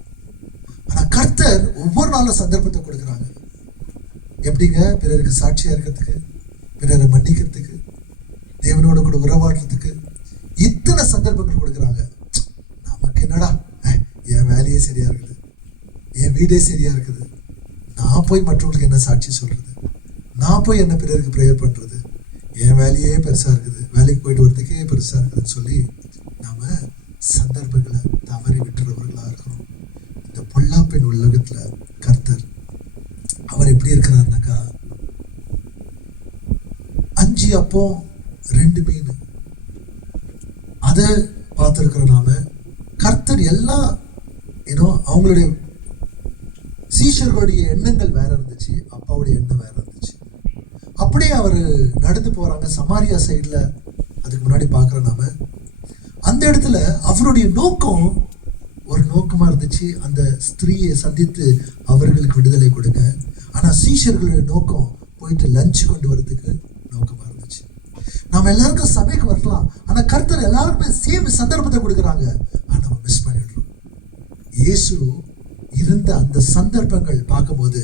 ஆனா கர்த்தர் ஒவ்வொரு நாளும் சந்தர்ப்பத்தை கொடுக்குறாங்க. எப்படிங்க? பிறருக்கு சாட்சியா இருக்கிறதுக்கு, பிறரை மன்னிக்கிறதுக்கு, தேவனோட கூட உறவாடுறதுக்கு இத்தனை சந்தர்ப்பங்கள் கொடுக்குறாங்க. நமக்கு என்னடா, என் வேலையே சரியா இருக்குது, என் வீடே சரியா இருக்குது, நான் போய் மற்றவங்களுக்கு என்ன சாட்சி சொல்றது, நான் போய் என்ன பிறருக்கு ப்ரேயர் பண்றது, என் வேலையே பெருசா இருக்குது, வேலைக்கு போயிட்டு வரதுக்கே பெருசா இருக்குதுன்னு சொல்லி நாம சந்தர்ப்பங்களை தவறி விட்டுறவர்களா இருக்கிறோம். இந்த பொல்லாப்பின் உலகத்துல கர்த்தர் அவர் எப்படி இருக்கிறாருனாக்கா, 5 அப்பம் 2 மீன் அதை பார்த்திருக்கிறோம் நாம. கர்த்தர் எல்லாம் அவங்களுடைய சீஷர்களுடைய எண்ணங்கள் வேற இருந்துச்சு, அப்பாவுடைய எண்ணம் வேற இருந்துச்சு. அப்படியே அவர் நடந்து போறாங்க சமாரியா சைட்ல. அதுக்கு முன்னாடி பார்க்குறோம் நாம, அந்த இடத்துல அவருடைய நோக்கம் ஒரு நோக்கமா இருந்துச்சு, அந்த ஸ்திரீயை சந்தித்து அவர்களுக்கு விடுதலை கொடுக்க. ஆனா சீஷர்களுடைய நோக்கம் போயிட்டு லஞ்ச் கொண்டு வரதுக்கு நோக்கமா இருந்துச்சு. நாம எல்லாருக்கும் சபைக்கு வரலாம், ஆனா கர்த்தர் எல்லாருக்குமே சேம் சந்தர்ப்பத்தை கொடுக்குறாங்க, ஆனா நம்ம மிஸ் பண்ணிடுறோம். இயேசு இருந்த அந்த சந்தர்ப்பங்கள் பார்க்கும்போது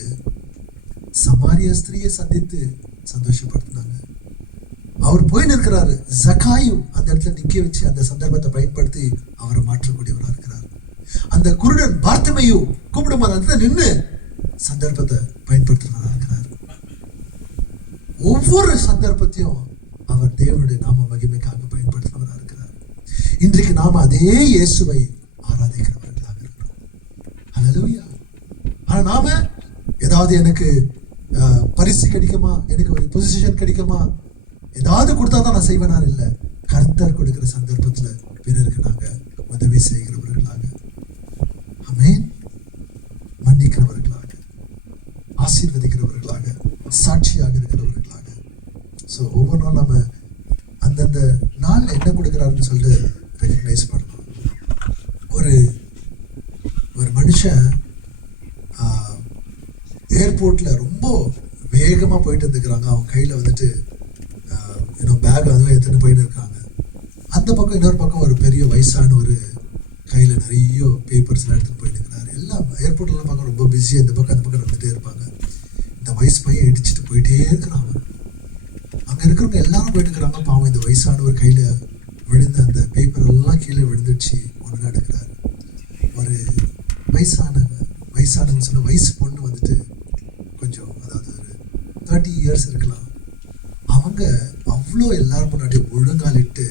சமாரியா ஸ்திரீயை சந்தித்து சந்தோஷப்படுத்தினாங்க. அவர் போய் நிற்கிறாரு, ஜக்காயு அந்த இடத்துல நிக்க வச்சு அந்த சந்தர்ப்பத்தை பயன்படுத்தி அவரை மாற்றக்கூடியவராக இருக்கிறார். அந்த குருடன் பார்த்திமேயு கூப்பிடும் அந்த இடத்துல நின்று சந்தர்ப்பத்தை பயன்படுத்துறவராக இருக்கிறார். ஒவ்வொரு சந்தர்ப்பத்தையும் அவர் தேவனுடைய நாம மகிமைக்காக பயன்படுத்துறவராக இருக்கிறார். இன்றைக்கு நாம அதே இயேசுவை ஆராதிக்கிறவர்களாக இருக்கிறோம். ஹல்லேலூயா. ஆனா நாம ஏதாவது எனக்கு பரிசு கிடைக்குமா, எனக்கு ஒரு பொசிஷன் கிடைக்குமா, ஏதாவது கொடுத்தா தான் நான் செய்வேனா? இல்லை, கர்த்தர் கொடுக்கிற சந்தர்ப்பத்துல பிறருக்கு நாங்க உதவி செய்கிறவர்களாக, ஆமென், மன்னிக்கிறவர்களாக, ஆசீர்வதிக்கிறவர்களாக, சாட்சியாக இருக்கிறவர்களாக. ஸோ ஒவ்வொரு நாள் நம்ம அந்தந்த நாள் என்ன கொடுக்குறாருன்னு சொல்லிட்டு ரெகக்னைஸ் பண்ணணும். ஒரு மனுஷன் ஏர்போர்ட்ல ரொம்ப வேகமா போயிட்டு இருந்துக்கிறாங்க. அவங்க கையில வந்துட்டு பேக் அதுவும் எடுத்துன்னு போயிட்டு இருக்காங்க. அந்த பக்கம் இன்னொரு பக்கம் ஒரு பெரிய வயசான ஒரு கையில நிறைய பேப்பர்ஸ் எல்லாம் எடுத்துட்டு போயிட்டு இருக்கிறாரு. எல்லாம் ஏர்போர்ட்லாம் பார்க்க ரொம்ப பிஸியா இந்த பக்கம் அந்த பக்கம் நடந்துட்டே இருப்பாங்க. இந்த வயசு பையன் இடிச்சுட்டு போயிட்டே இருக்கிறாங்க. அங்க இருக்கிறவங்க எல்லாரும் போயிட்டு இருக்கிறாங்க. பாவம் இந்த வயசானவர் கையில விழுந்த அந்த பேப்பர் எல்லாம் கீழே விழுந்துடுச்சு. ஒன்று எடுக்கிறாரு. ஒரு வயசானவங்க சொன்ன வயசு பொண்ணு வந்துட்டு கொஞ்சம், அதாவது ஒரு 30 இயர்ஸ் இருக்கலாம். அவங்க அவ்வளோ எல்லாரும் முன்னாடி ஒழுங்காலிட்டு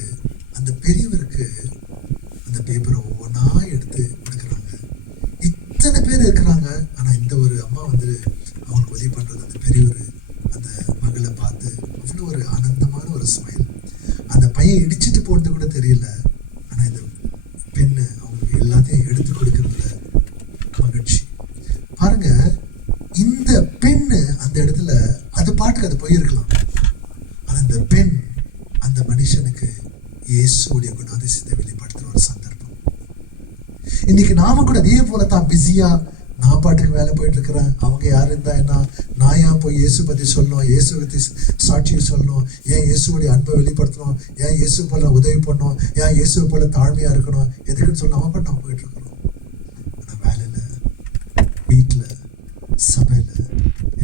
அந்த பெரியவருக்கு அந்த பேப்பரை ஒவ்வொன்றா எடுத்து கொடுக்குறாங்க. இத்தனை பேர் இருக்கிறாங்க. ஆனா இந்த ஒரு அம்மா வந்து அவங்களுக்கு உதவி பண்றது, அந்த பெரியவர் அந்த மகளை பார்த்து எங்கேயும் இடிச்சிட்டு போனது கூட தெரியல. ஆனா இந்த பெண்ணு அவங்களுக்கு எல்லாத்தையும் எடுத்து கொடுக்கறதுல மகிழ்ச்சி. பாருங்க, இந்த பெண்ணு அந்த இடத்துல அது பாட்டுக்கு அது போயிருக்கலாம். ஆனா இந்த பெண் அந்த மனுஷனுக்கு இயேசுடைய குணாதிசயத்தை வெளிப்படுத்துற ஒரு சந்தர்ப்பம். இன்னைக்கு நாம கூட அதே போலதான் பிஸியா நான் பாட்டுக்கு வேலை போயிட்டு இருக்கிறேன். அவங்க யாரு இருந்தா என்ன, நான் ஏன் போய் இயேசு பத்தி சொல்லணும், இயேசு பத்தி சாட்சியை சொல்லணும், ஏன் இயேசுடைய அன்பை வெளிப்படுத்தணும், ஏன் இயேசு போல உதவி பண்ணணும், ஏன் இயேசு போல தாழ்மையா இருக்கணும், எதுக்குன்னு சொல்லணும் அவன் கூட நான் போயிட்டு இருக்கிறோம். ஆனா வேலையில, வீட்டுல, சபையில,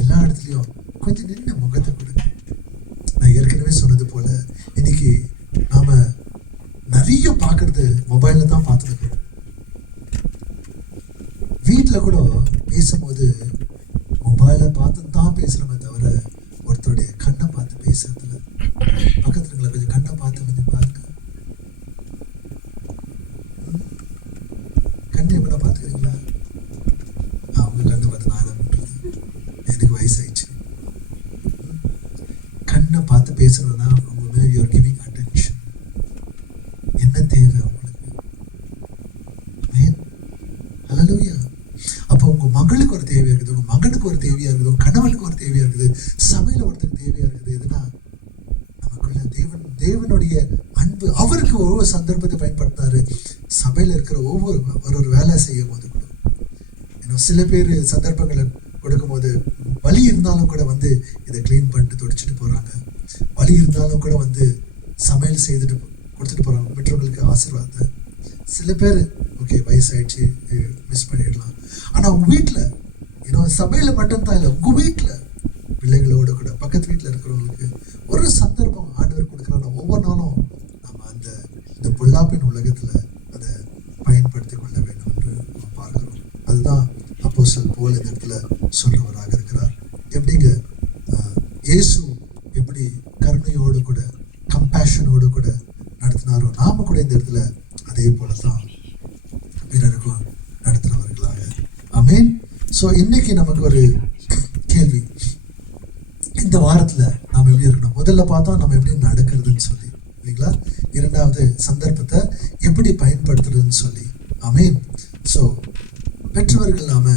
எல்லா இடத்துலயும் கொஞ்சம் நின்று முகத்தை கொடுங்க. நான் ஏற்கனவே சொன்னது போல இன்னைக்கு நாம நிறைய பார்க்கறது மொபைல்ல தான் பார்த்துட்டு இருக்கிறோம். வீட்டில் கூட பேசும்போது மொபைலை பார்த்து தான் பேசுகிறோமே தவிர ஒருத்தருடைய கண்ணை பார்த்து பேசுறதுல. பக்கத்துல கொஞ்சம் கண்ணை பார்த்து கொஞ்சம் பாருங்க. கண்ணை எப்படா பார்த்துக்கிறீங்களா? அவங்க கண்ணை பார்த்து நான் என்ன பண்றது, எனக்கு வயசாயிடுச்சு. கண்ணை பார்த்து பேசுறதுனா அவங்க யூஆர் கிவிங் அட்டென்ஷன். என்ன தேவை அவங்களுக்கு? ஹல்லேலூயா. அப்போ உங்க மகளுக்கு ஒரு தேவையா இருக்குது, உங்க மகனுக்கு ஒரு தேவையா இருக்குது, உங்க கணவனுக்கு ஒரு தேவையா இருக்குது, சபையில ஒருத்தருக்கு தேவையா இருக்குது. எதுனா நமக்குள்ள தேவனுடைய அன்பு. அவருக்கு ஒவ்வொரு சந்தர்ப்பத்தை பயன்படுத்தினாரு. சபையில இருக்கிற ஒவ்வொரு வேலை செய்யும் போது கூட இன்னும் சில பேர் சந்தர்ப்பங்களை கொடுக்கும் போது வலி இருந்தாலும் கூட இதை கிளீன் பண்ணிட்டு தொடச்சிட்டு போறாங்க. வலி இருந்தாலும் கூட சமையல் செய்துட்டு கொடுத்துட்டு போறாங்க மற்றவங்களுக்கு ஆசீர்வாதத்தை. சில பேர் ஓகே வயசாயிடுச்சு மிஸ் பண்ணிடலாம். ஆனா உங்க வீட்டுல சபையில மட்டும்தான் இல்லை, உங்க வீட்டுல பிள்ளைகளோட கூட பக்கத்து வீட்டுல இருக்கிறவங்களுக்கு ஒரு சந்தர்ப்பம் ஆண்டவர் கொடுக்குறாங்க. ஒவ்வொரு நாளும் நம்ம இந்த பொல்லாப்பின் உலகத்துல அதை பயன்படுத்தி கொள்ள வேண்டும் என்று பார்க்கிறோம். அதுதான் அப்போஸ்தலன் பவுல் இந்த இடத்துல சொல்றவராக இருக்கிறார். எப்படிங்க இயேசு எப்படி கருணையோடு கூட கம்பேஷனோடு கூட நடத்தினாரோ நாம கூட இந்த இடத்துல அதே போலதான் பிறருக்கும் நடத்துறவர்களாக. ஆமென். ஸோ இன்னைக்கு நமக்கு ஒரு கேள்வி, இந்த வாரத்துல நாம எப்படி இருக்கணும்? முதல்ல பார்த்தோம் நம்ம எப்படி நடக்கிறதுன்னு சொல்லி இல்லைங்களா, இரண்டாவது சந்தர்ப்பத்தை எப்படி பயன்படுத்துறதுன்னு சொல்லி. ஆமென். ஸோ பெற்றவர்கள் நாம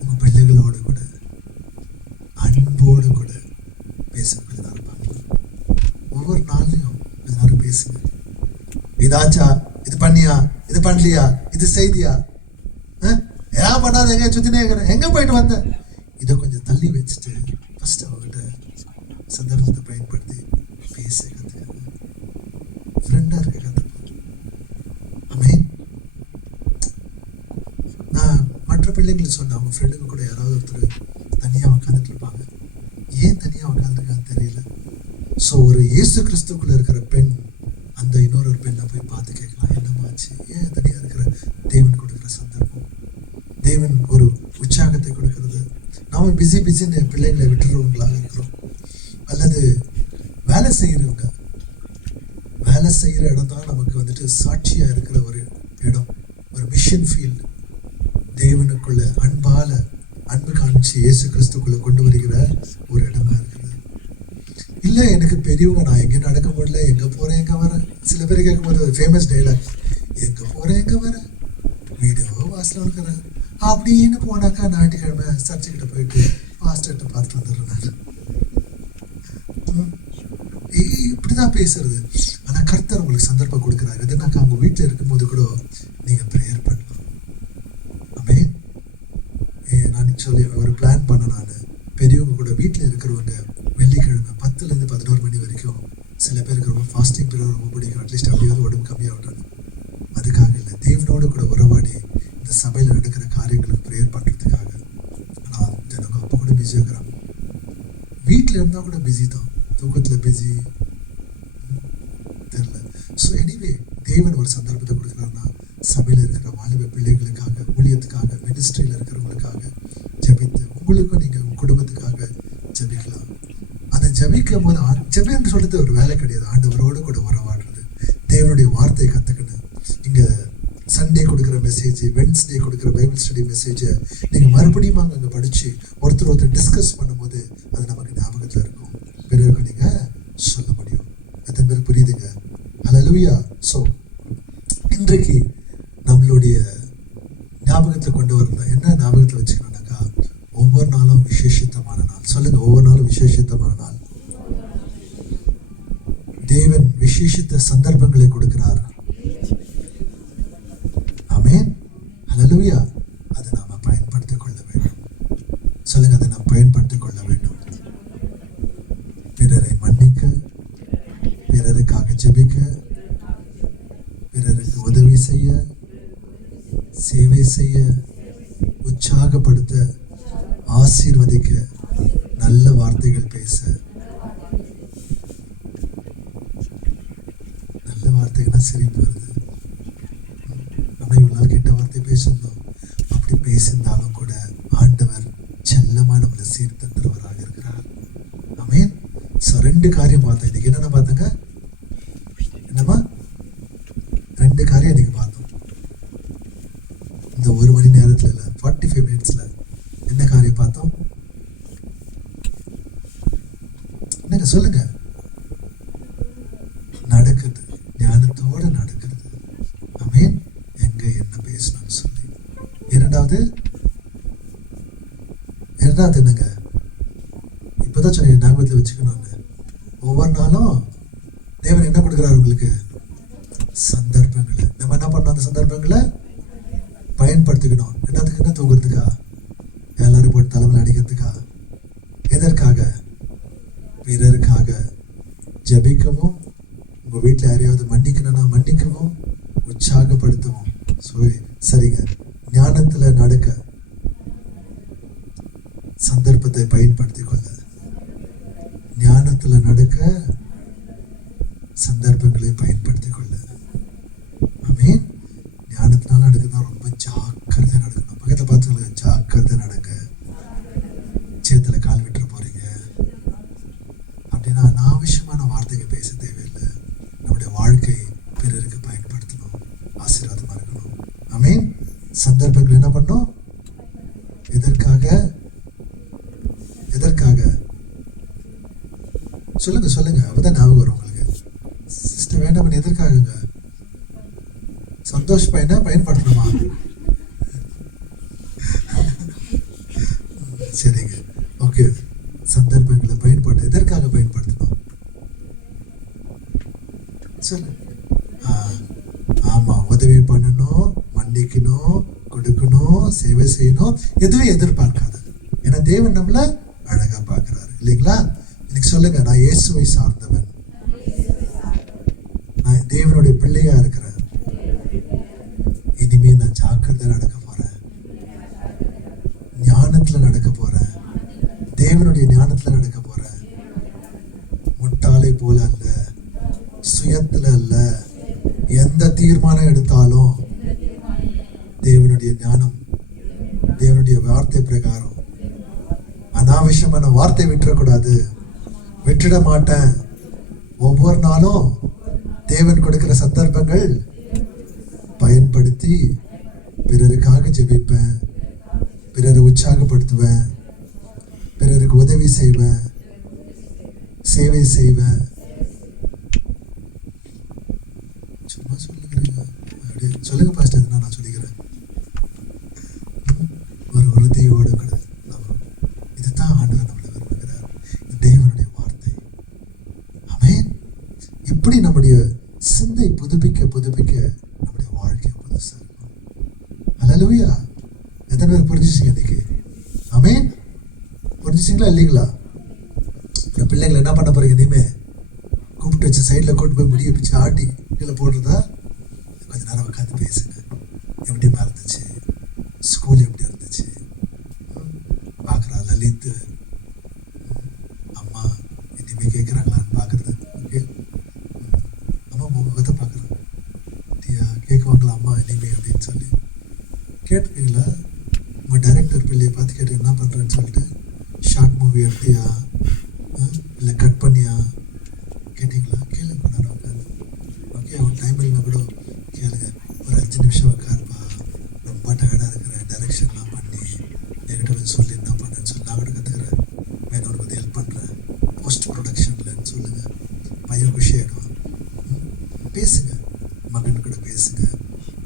உங்க பிள்ளைகளோடு கூட அன்போடு கூட பேசுங்க. கொஞ்ச நேரம் பார்க்கலாம், ஒவ்வொரு நாள்லையும் கொஞ்ச நேரம் பேசுங்க. இதாச்சா, இது பண்ணியா, இது பண்ணலையா, இது செய்தியா, ஏன் பண்ணாத, எங்க சுத்தினே இருக்கிறேன், எங்க போயிட்டு வந்த, இதை கொஞ்சம் தள்ளி வச்சுட்டு ஃபர்ஸ்ட் அவங்ககிட்ட சந்தர்ப்பத்தை பயன்படுத்தி பேச கத்துக்க, ஃப்ரெண்டா இருக்க கத்துக்க. ஆமென். நான் மற்ற பிள்ளைங்களை சொன்னேன், அவங்க ஃப்ரெண்டுங்க கூட யாராவது ஒருத்தர் தனியா உட்காந்துட்டு இருப்பாங்க. ஏன் தனியா உட்காந்துருக்கான்னு தெரியல. ஸோ ஒரு இயேசு கிறிஸ்துக்குள்ள இருக்கிற பெண் அந்த இன்னொரு பெண்ணை போய் பார்த்து கேட்கலாம், என்னமாச்சு, ஏன் தனியா இருக்கிற? தேவன் கொடுக்குற சந்தர்ப்பம், தேவன் ஒரு உற்சாகத்தை கொடுக்கிறது. நாம பிஸின்னு பிள்ளைங்களை விட்டுறவங்களாக இருக்கிறோம். அல்லது வேலை செய்யறவங்க, வேலை செய்யற இடம் தான் நமக்கு சாட்சியா இருக்கிற ஒரு இடம், ஒரு மிஷன் ஃபீல்டு. தேவனுக்குள்ள அன்பு காமிச்சு இயேசு கிறிஸ்துக்குள்ள கொண்டு வருகிற ஒரு இடமா இருக்குது. இல்ல எனக்கு பெரியவங்க, நான் எங்க நடக்க முடியல, எங்க போறேன் எங்க வரேன். சில பேர் கேட்கும்போது ஒரு ஃபேமஸ் டைலாக், எங்க போறேன் எங்க வரேன், வீடியோ வாசல இருக்கிறேன் அப்படின்னு போனாக்கா ஞாயிற்றுக்கிழமை சர்ச்சுக்கிட்ட போயிட்டு பாஸ்டர்கிட்ட பார்த்துட்டு வந்துடுறேன். இப்படிதான் பேசுறது. ஆனா கர்த்தர் உங்களுக்கு சந்தர்ப்பம் கொடுக்குறாரு. எதுனாக்கா அவங்க வீட்டுல இருக்கும்போது கூட நீங்க ப்ரேயர் பண்ணலாம். ஆமென். நான் சொல்லி ஒரு பிளான் பண்ண, நான் பெரியவங்க கூட வீட்டுல இருக்கிறவங்க வெள்ளிக்கிழமை 10 to 11 மணி வரைக்கும், சில பேருக்கு ரொம்ப ஃபாஸ்டிங் பீரியட் ரொம்ப பிடிக்கும், அட்லீஸ்ட் அப்படியாவது உடம்பு கம்மியாகணும். அதுக்காக இல்லை, தேவனோடு கூட உறவாடி இந்த சபையில் நடக்கிற காரியங்களுக்கு ப்ரேயர் பண்ணுறதுக்காக. ஆனால் ஜனங்க அப்போ கூட பிஸியாக இருக்கிறாங்க. வீட்டில் இருந்தால் கூட பிஸி தான், தூக்கத்தில் பிஸி தெரியல. ஸோ எனிவே தேவன் ஒரு சந்தர்ப்பத்தை கொடுக்குறாருன்னா சபையில் இருக்கிற வாலிப பிள்ளைகளுக்காக, ஊழியத்துக்காக, மினிஸ்ட்ரியில் இருக்கிறவங்களுக்காக ஜெபித்து, உங்களுக்கும் நீங்கள் உங்கள் குடும்பத்துக்காக ஜெபிக்கலாம். அந்த ஜெபிக்கும் போது ஜெபின்னு சொல்றது ஒரு வேலை கிடையாது, ஆண்டவரோடு கூட உறவாடுறது, தேவனுடைய வார்த்தையை கற்றுக்கணும். இங்கே சண்டே கொடுக்குற மெசேஜ், வென்ஸ்டே கொடுக்குற பைபிள் ஸ்டடி மெசேஜை நீங்கள் மறுபடியும் அங்கே படித்து ஒருத்தர் டிஸ்கஸ் பண்ணும்போது அது நமக்கு ஞாபகத்தில் இருக்கும், பிறகு நீங்கள் சொல்ல முடியும். எத்தனை பேர் புரியுதுங்க. ஹல்லேலூயா. ஸோ இன்றைக்கு நம்மளுடைய ஞாபகத்தை கொண்டு வரணும். என்ன ஞாபகத்தில் வச்சுக்கணும்னாக்கா, ஒவ்வொரு நாளும் விசேஷித்தமான நாள். சொல்லுங்க, ஒவ்வொரு நாளும் விசேஷித்தமான நாள். தேவன் விசேஷித்த சந்தர்ப்பங்களை கொடுக்கிறார். ஆமென். ஹல்லேலூயா. அதை நாம பயன்படுத்திக் கொள்ள வேண்டும். சொல்லுங்க, அதை நாம் பயன்படுத்திக் கொள்ள வேண்டும். பிறரை மன்னிக்க, பிறருக்காக ஜெபிக்க, பிறருக்கு உதவி செய்ய, சேவை செய்ய, உற்சாகப்படுத்த, ஆசீர்வதிக்க, நல்ல வார்த்தைகள் பேச. நல்ல வார்த்தைகள்னா சிரிப்பு வருது. நம்ம இவ்வளவு நாள் கெட்ட வார்த்தை பேசியிருந்தோம். அப்படி பேசியிருந்தாலும் கூட ஆண்டவர் செல்லமா நம்மளை சீர்திருத்துறவராக இருக்கிறார். ஆமென். ஸோ 2 காரியம் பார்த்தோம் இன்னைக்கு. என்னென்ன பார்த்தங்க? என்னம்மா? 2 காரியம் இன்னைக்கு பார்த்தோம். இந்த 1 மணி நேரத்துல இல்ல, 45 மினிட்ஸ்ல என்ன காரியம் பார்த்தோம்? என்னங்க சொல்லுங்க? நடக்குது, ஞானத்தோட நடக்கிறது. ஆமென். எங்க என்ன பேசணும்னு சொல்லி. இரண்டாவது என்னங்க? இப்பதான் சொன்னீங்க, ஞாபகத்தில் வச்சுக்கணும்னு. ஒவ்வொரு நாளும் தேவன் என்ன கொடுக்கிறார் உங்களுக்கு? சந்தர்ப்பங்களை. நம்ம என்ன பண்ணணும்? அந்த சந்தர்ப்பங்களை பயன்படுத்திக்கணும். என்னத்துக்கு? என்ன தூங்குறதுக்கா? எல்லாரும் போட்டு தலைமையில் அடிக்கிறதுக்கா? எதற்காக? பிறருக்காக ஜெபிக்கவும், உங்க வீட்டில் யாரையாவது மன்னிக்கணும்னா மன்னிக்கவும், உற்சாகப்படுத்தவும். சரிங்க. ஞானத்துல நடக்க, சந்தர்ப்பத்தை பயன்படுத்திக் கொள்ள. ஞானத்துல நடக்க, சந்தர்ப்பங்களை பயன்படுத்திக் கொள்ள. ஆமென். ஞானத்தினால நடக்குதுன்னா ரொம்ப ஜாக்கிரதையா நடக்கணும். பக்கத்துல பார்த்துக்கல, ஜாக்கிரதை நடங்க. சேத்துல கால் விட்டுற போறீங்க அப்படின்னா அனாவசியமான வார்த்தைகள் பேச தேவையில்லை. நம்முடைய வாழ்க்கை பிறருக்கு பயன்படுத்தணும், ஆசீர்வாதமா இருக்கணும். ஆமென். சந்தர்ப்பங்கள் என்ன பண்ணும்? எதற்காக? சொல்லுங்க. அப்பதான் ஞாபகம் வரும் உங்களுக்கு. சிஸ்டர் வேண்டாம், எதற்காகங்க? சந்தோஷ் பையனை பயன்படுத்தணுமா? சரிங்க, ஓகே. சந்தர்ப்பங்களை பயன்படுத்த, எதற்காக பயன்படுத்தணும்? சொல்லு. ஆமா, உதவி பண்ணணும், மன்னிக்கணும், கொடுக்கணும், சேவை செய்யணும். எதுவும் எதிர்பார்க்காது. ஏன்னா தேவன் நம்மள அழகா பார்க்கிறாரு இல்லைங்களா? இன்னைக்கு சொல்லுங்க, நான் இயேசுவை சார்ந்தவன், நான் தேவனுடைய பிள்ளையா இருக்கிறேன். இனிமே நான் ஜாக்கிரதையா நடக்க போறேன், ஞானத்துல நடக்க போறேன், தேவனுடைய ஞானத்துல நடக்க போறேன். முட்டாளை போல அல்ல, சுயத்துல அல்ல. எந்த தீர்மானம் எடுத்தாலும் தேவனுடைய ஞானம், தேவனுடைய வார்த்தை பிரகாரம். அனாவசியமான வார்த்தை விட்டுறக்கூடாது. விட்டுட மாட்டேன். ஒவ்வொரு நாளும் தேவன் கொடுக்கிற சந்தர்ப்பங்கள் பயன்படுத்தி பிறருக்காக ஜெபிப்பேன், பிறரை உற்சாகப்படுத்துவேன், பிறருக்கு உதவி செய்வேன், சேவை செய்வேன். சும்மா சொல்லுங்க, அப்படியே சொல்லுங்க பாஸ்டர். எதுனா நான் சொல்லிக்கிறேன். ஒரு உறுதியோடு கூட இதுதான் ஆண்டவர் நம்மளை விரும்புகிறார். தேவனுடைய வார்த்தை. ஆமென். இப்படி நம்முடைய சிந்தை புதுப்பிக்க புதுப்பிக்க நம்முடைய வாழ்க்கை புதுசா இருக்கும். அல்லேலூயா. எத்தனை பேர் புரிஞ்சுச்சிங்க இன்னைக்கு? ஆமென். புரிஞ்சுச்சிங்களா இல்லைங்களா? பிள்ளைங்களை என்ன பண்ண போறீங்க? இனிமே கூப்பிட்டு வச்சு சைடில் கூட்டு போய் முடிய பிச்சு ஆட்டி கீழே போடுறதா? கொஞ்ச நேரம் உட்காந்து பேசுங்க. எப்படிமா இருந்துச்சு ஸ்கூல்? எப்படி இருந்துச்சு? பார்க்குறா லலித் அம்மா இனிமே கேட்குறாங்களான்னு பார்க்குறது. ஓகே, அம்மா முகத்தை பார்க்குறேன். டியா கேட்குவாங்களா அம்மா இனிமே அப்படின்னு சொல்லி கேட்டுருக்கீங்களா? உங்கள் டைரக்டர் பிள்ளையை பார்த்து கேட்டு என்ன பண்ணுறேன்னு சொல்லிட்டு ஷார்ட் மூவி எடுத்தியா இல்லை கட் பண்ணியா கேட்டிங்களா? கேளுங்க கொஞ்ச நேரம் உட்காந்து. ஓகே, ஒரு டைம் இல்லைனா கூட கேளுங்க. ஒரு 5 நிமிஷம் உட்காருப்பா, ரொம்ப டயர்டாக இருக்கிறேன், டைரெக்ஷன்லாம் பண்ணி என்கிட்ட வந்து சொல்லி என்ன பண்ணுறேன்னு சொல்லி நான் கூட கற்றுக்கிறேன், வேணும் உனக்கு வந்து ஹெல்ப் பண்ணுறேன் போஸ்ட் ப்ரொடக்ஷன்லன்னு சொல்லுங்கள். பையன் குஷி ஆகிடுவான். பேசுங்க.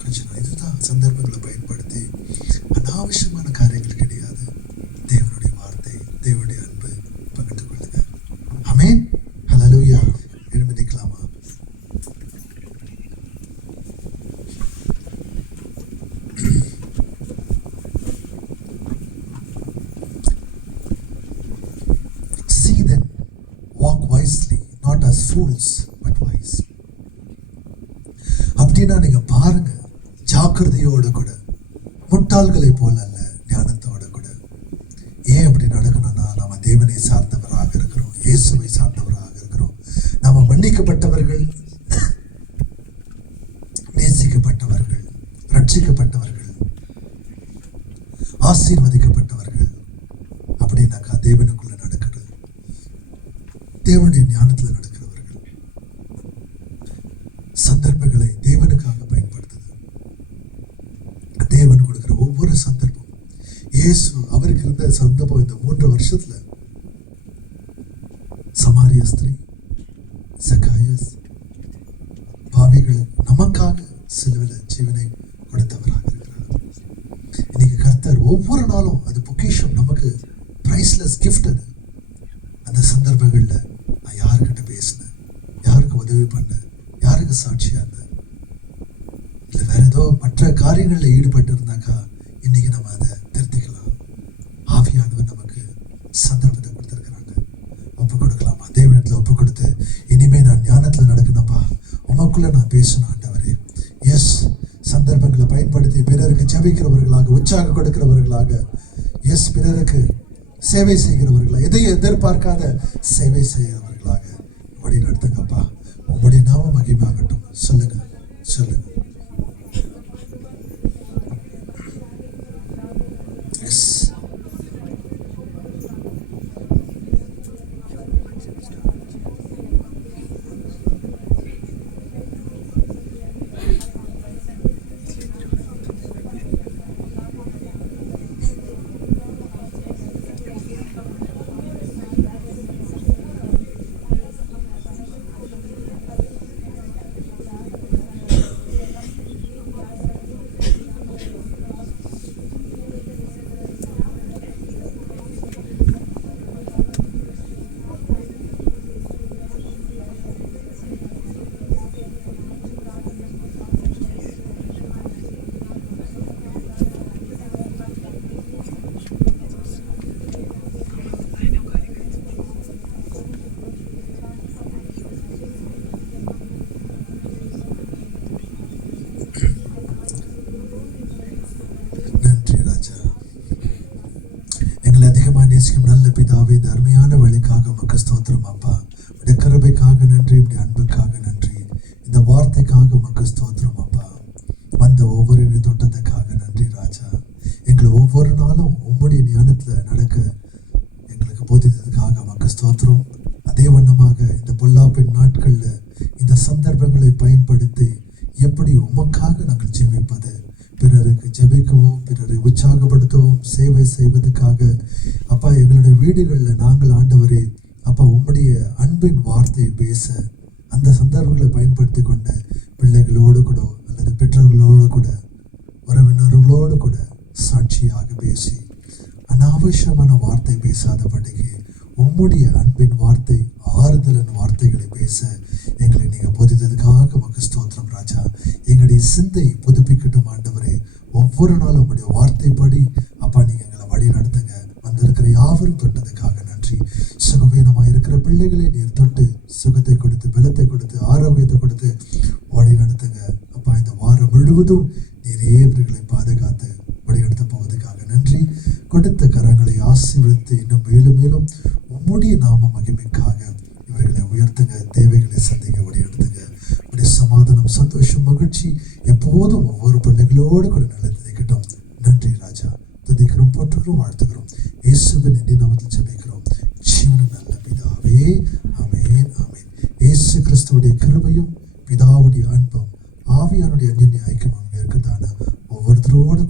கொஞ்ச நாள் இதுதான் சந்தர்ப்பங்களை பயன்படுத்தி அனாவசியமான காரியங்கள் கிடையாது. தேவனுடைய வார்த்தை, தேவனுடைய அன்பு பகிர்ந்து கொள்ளுங்க. ஆமென். ஹல்லேலூயா. எழும்பி நிற்கலாமா? See then, walk wisely, not as fools, but wise. அப்படின்னா நீங்க பாருங்க, ஜாக்கிரதையோடு கூட, முட்டாள்களை போல அல்ல, ஞானத்தோடு கூட. ஏன் அப்படி நடக்கணும்னா, நாம தேவனை சார்ந்தவராக இருக்கிறோம், இயேசுவை சார்ந்தவராக இருக்கிறோம். நாம மன்னிக்கப்பட்டவர்கள், நேசிக்கப்பட்டவர்கள், ரட்சிக்கப்பட்டவர்கள், ஆசீர்வதிக்கப்பட்டவர்கள். அப்படின்னாக்கா தேவனுக்குள்ள நடக்கிறது, தேவனுடைய ஞானத்துல நடக்கிறவர்கள், சந்தர்ப்பங்களை தேவனுக்காக பயன்படுத்துது. தேவன் கொடுக்கிற ஒவ்வொரு சந்தர்ப்பம், இயேசு அவருக்கு இருந்த சந்தர்ப்பம் இந்த 3 வருஷத்துல சமாரிய ஸ்திரீ, சக்காயஸ், பாவிகள் நமக்காக சிலுவையில் ஜீவனை கொடுத்தவராக இருக்கிறார். இன்னைக்கு கர்த்தர் ஒவ்வொரு நாளும் அது பொக்கிஷம், நமக்கு பிரைஸ்லெஸ் கிஃப்ட். அது அந்த சந்தர்ப்பங்கள்ல நான் யாருக்கிட்ட பேசினேன், யாருக்கு உதவி பண்ணேன், யாருக்கு சாட்சியா இருந்தேன், இல்லை வேற ஏதோ மற்ற காரியங்கள்ல ஈடுபட்டு இருந்தாக்கா இன்னைக்கு நம்ம அதை திருத்திக்கலாம். ஆவியானவர் நமக்கு சந்தர்ப்பத்தை கொடுத்துருக்கிறாங்க. ஒப்பு கொடுக்கலாமா? தேவனிடத்துல ஒப்பு கொடுத்து, இனிமே நான் ஞானத்துல நடக்கணும்ப்பா, உமக்குள்ள நான் பேசணும் ஆண்டவரே. எஸ், சந்தர்ப்பங்களை பயன்படுத்தி பிறருக்கு ஜெபிக்கிறவர்களாக, உற்சாகம் கொடுக்கிறவர்களாக, எஸ், பிறருக்கு சேவை செய்கிறவர்களாக, எதையும் எதிர்பார்க்காத சேவை செய்கிறவர்களாக வழி நடத்துங்கப்பா. உங்களுடைய நாம மகிமையாகட்டும். சொல்லுங்க, சொல்லுங்க. எஸ், நன்றி ராஜா. எங்களை அதிகமாக நேசிக்கும் நல்ல பிதாவே, இந்த அருமையான வழிக்காக உமக்கு ஸ்தோத்திரம் அப்பா. உடைய கிருபைக்காக நன்றி, உடைய அன்புக்காக நன்றி, இந்த வார்த்தைக்காக உமக்கு ஸ்தோத்திரம் அப்பா. வந்த ஒவ்வொரு தொட்டத்துக்காக நன்றி ராஜா. எங்களை ஒவ்வொரு நாளும் உம்முடைய ஞானத்துல நடக்க எங்களுக்கு போதித்ததுக்காக உமக்கு ஸ்தோத்திரம். அதே வண்ணமாக இந்த பொல்லாப்பின் நாட்கள்ல இந்த சந்தர்ப்பங்களை பயன்படுத்தி எப்படி உமக்காக நாங்கள் ஜெபிப்பது, பிறருக்கு ஜெபிக்கவும், பிறரை உற்சாகப்படுத்தவும், சேவை செய்வதற்காக அப்பா எங்களுடைய வீடுகளில் நாங்கள் ஆண்டவரே அப்பா உம்முடைய அன்பின் வார்த்தையை பேச அந்த சந்தர்ப்பங்களை பயன்படுத்தி கொண்டு பிள்ளைகளோடு கூட அல்லது பெற்றோர்களோடு கூட உறவினர்களோடு கூட சாட்சியாக பேசி அனாவசியமான வார்த்தை பேசாதபடிக்கு உம்முடைய அன்பின் வார்த்தை, ஆறுதலின் வார்த்தைகளை பேச எங்களை நீங்க போதித்ததுக்காக உமக்கு ஸ்தோத்திரம் ராஜா. எங்களுடைய சிந்தை புதுப்பிக்கட்டும் ஆண்டவரே. ஒவ்வொரு நாளும் உங்களுடைய வார்த்தைப்படி அப்பா நீங்க எங்களை வழி நடத்துங்க. வந்திருக்கிற யாவரும் தொட்டதுக்காக நன்றி. சுகவீனமாக இருக்கிற பிள்ளைகளை நீர் தொட்டு சுகத்தை கொடுத்து, பலத்தை கொடுத்து, ஆரோக்கியத்தை கொடுத்து வழி நடத்துங்க அப்பா. இந்த வாரம் முழுவதும் நீரே இவர்களை பாதுகாத்து வழி நடத்த போவதற்காக நன்றி. கொடுத்த கரங்களை ஆசீர்வதித்து இன்னும் மேலும் மேலும் உம்முடைய நாம மகிமைக்காக இவர்களை உயர்த்துங்க, தேவைகளை சந்திக்க வழி நடத்துங்க. உடைய சமாதானம், சந்தோஷம், மகிழ்ச்சி எப்போதும் ஒவ்வொரு பிள்ளைகளோடு கூட நிலைத்திருக்கட்டும். நன்றி ராஜா. துதிக்கிறோம், போற்றுகிறோம், வாழ்த்துகிறோம். இயேசுவின் இனிய நாமத்தில் ஜெபிக்கிறோம் ஜீவன நல்ல பிதாவே. ஆமென், ஆமென். இயேசு கிறிஸ்துவுடைய கிருபையும் பிதாவுடைய அன்பும் ஆவியானுடைய அன்யோன்ய ஐக்கியமும் இருக்கிறதான ஒவ்வொருத்தரோடு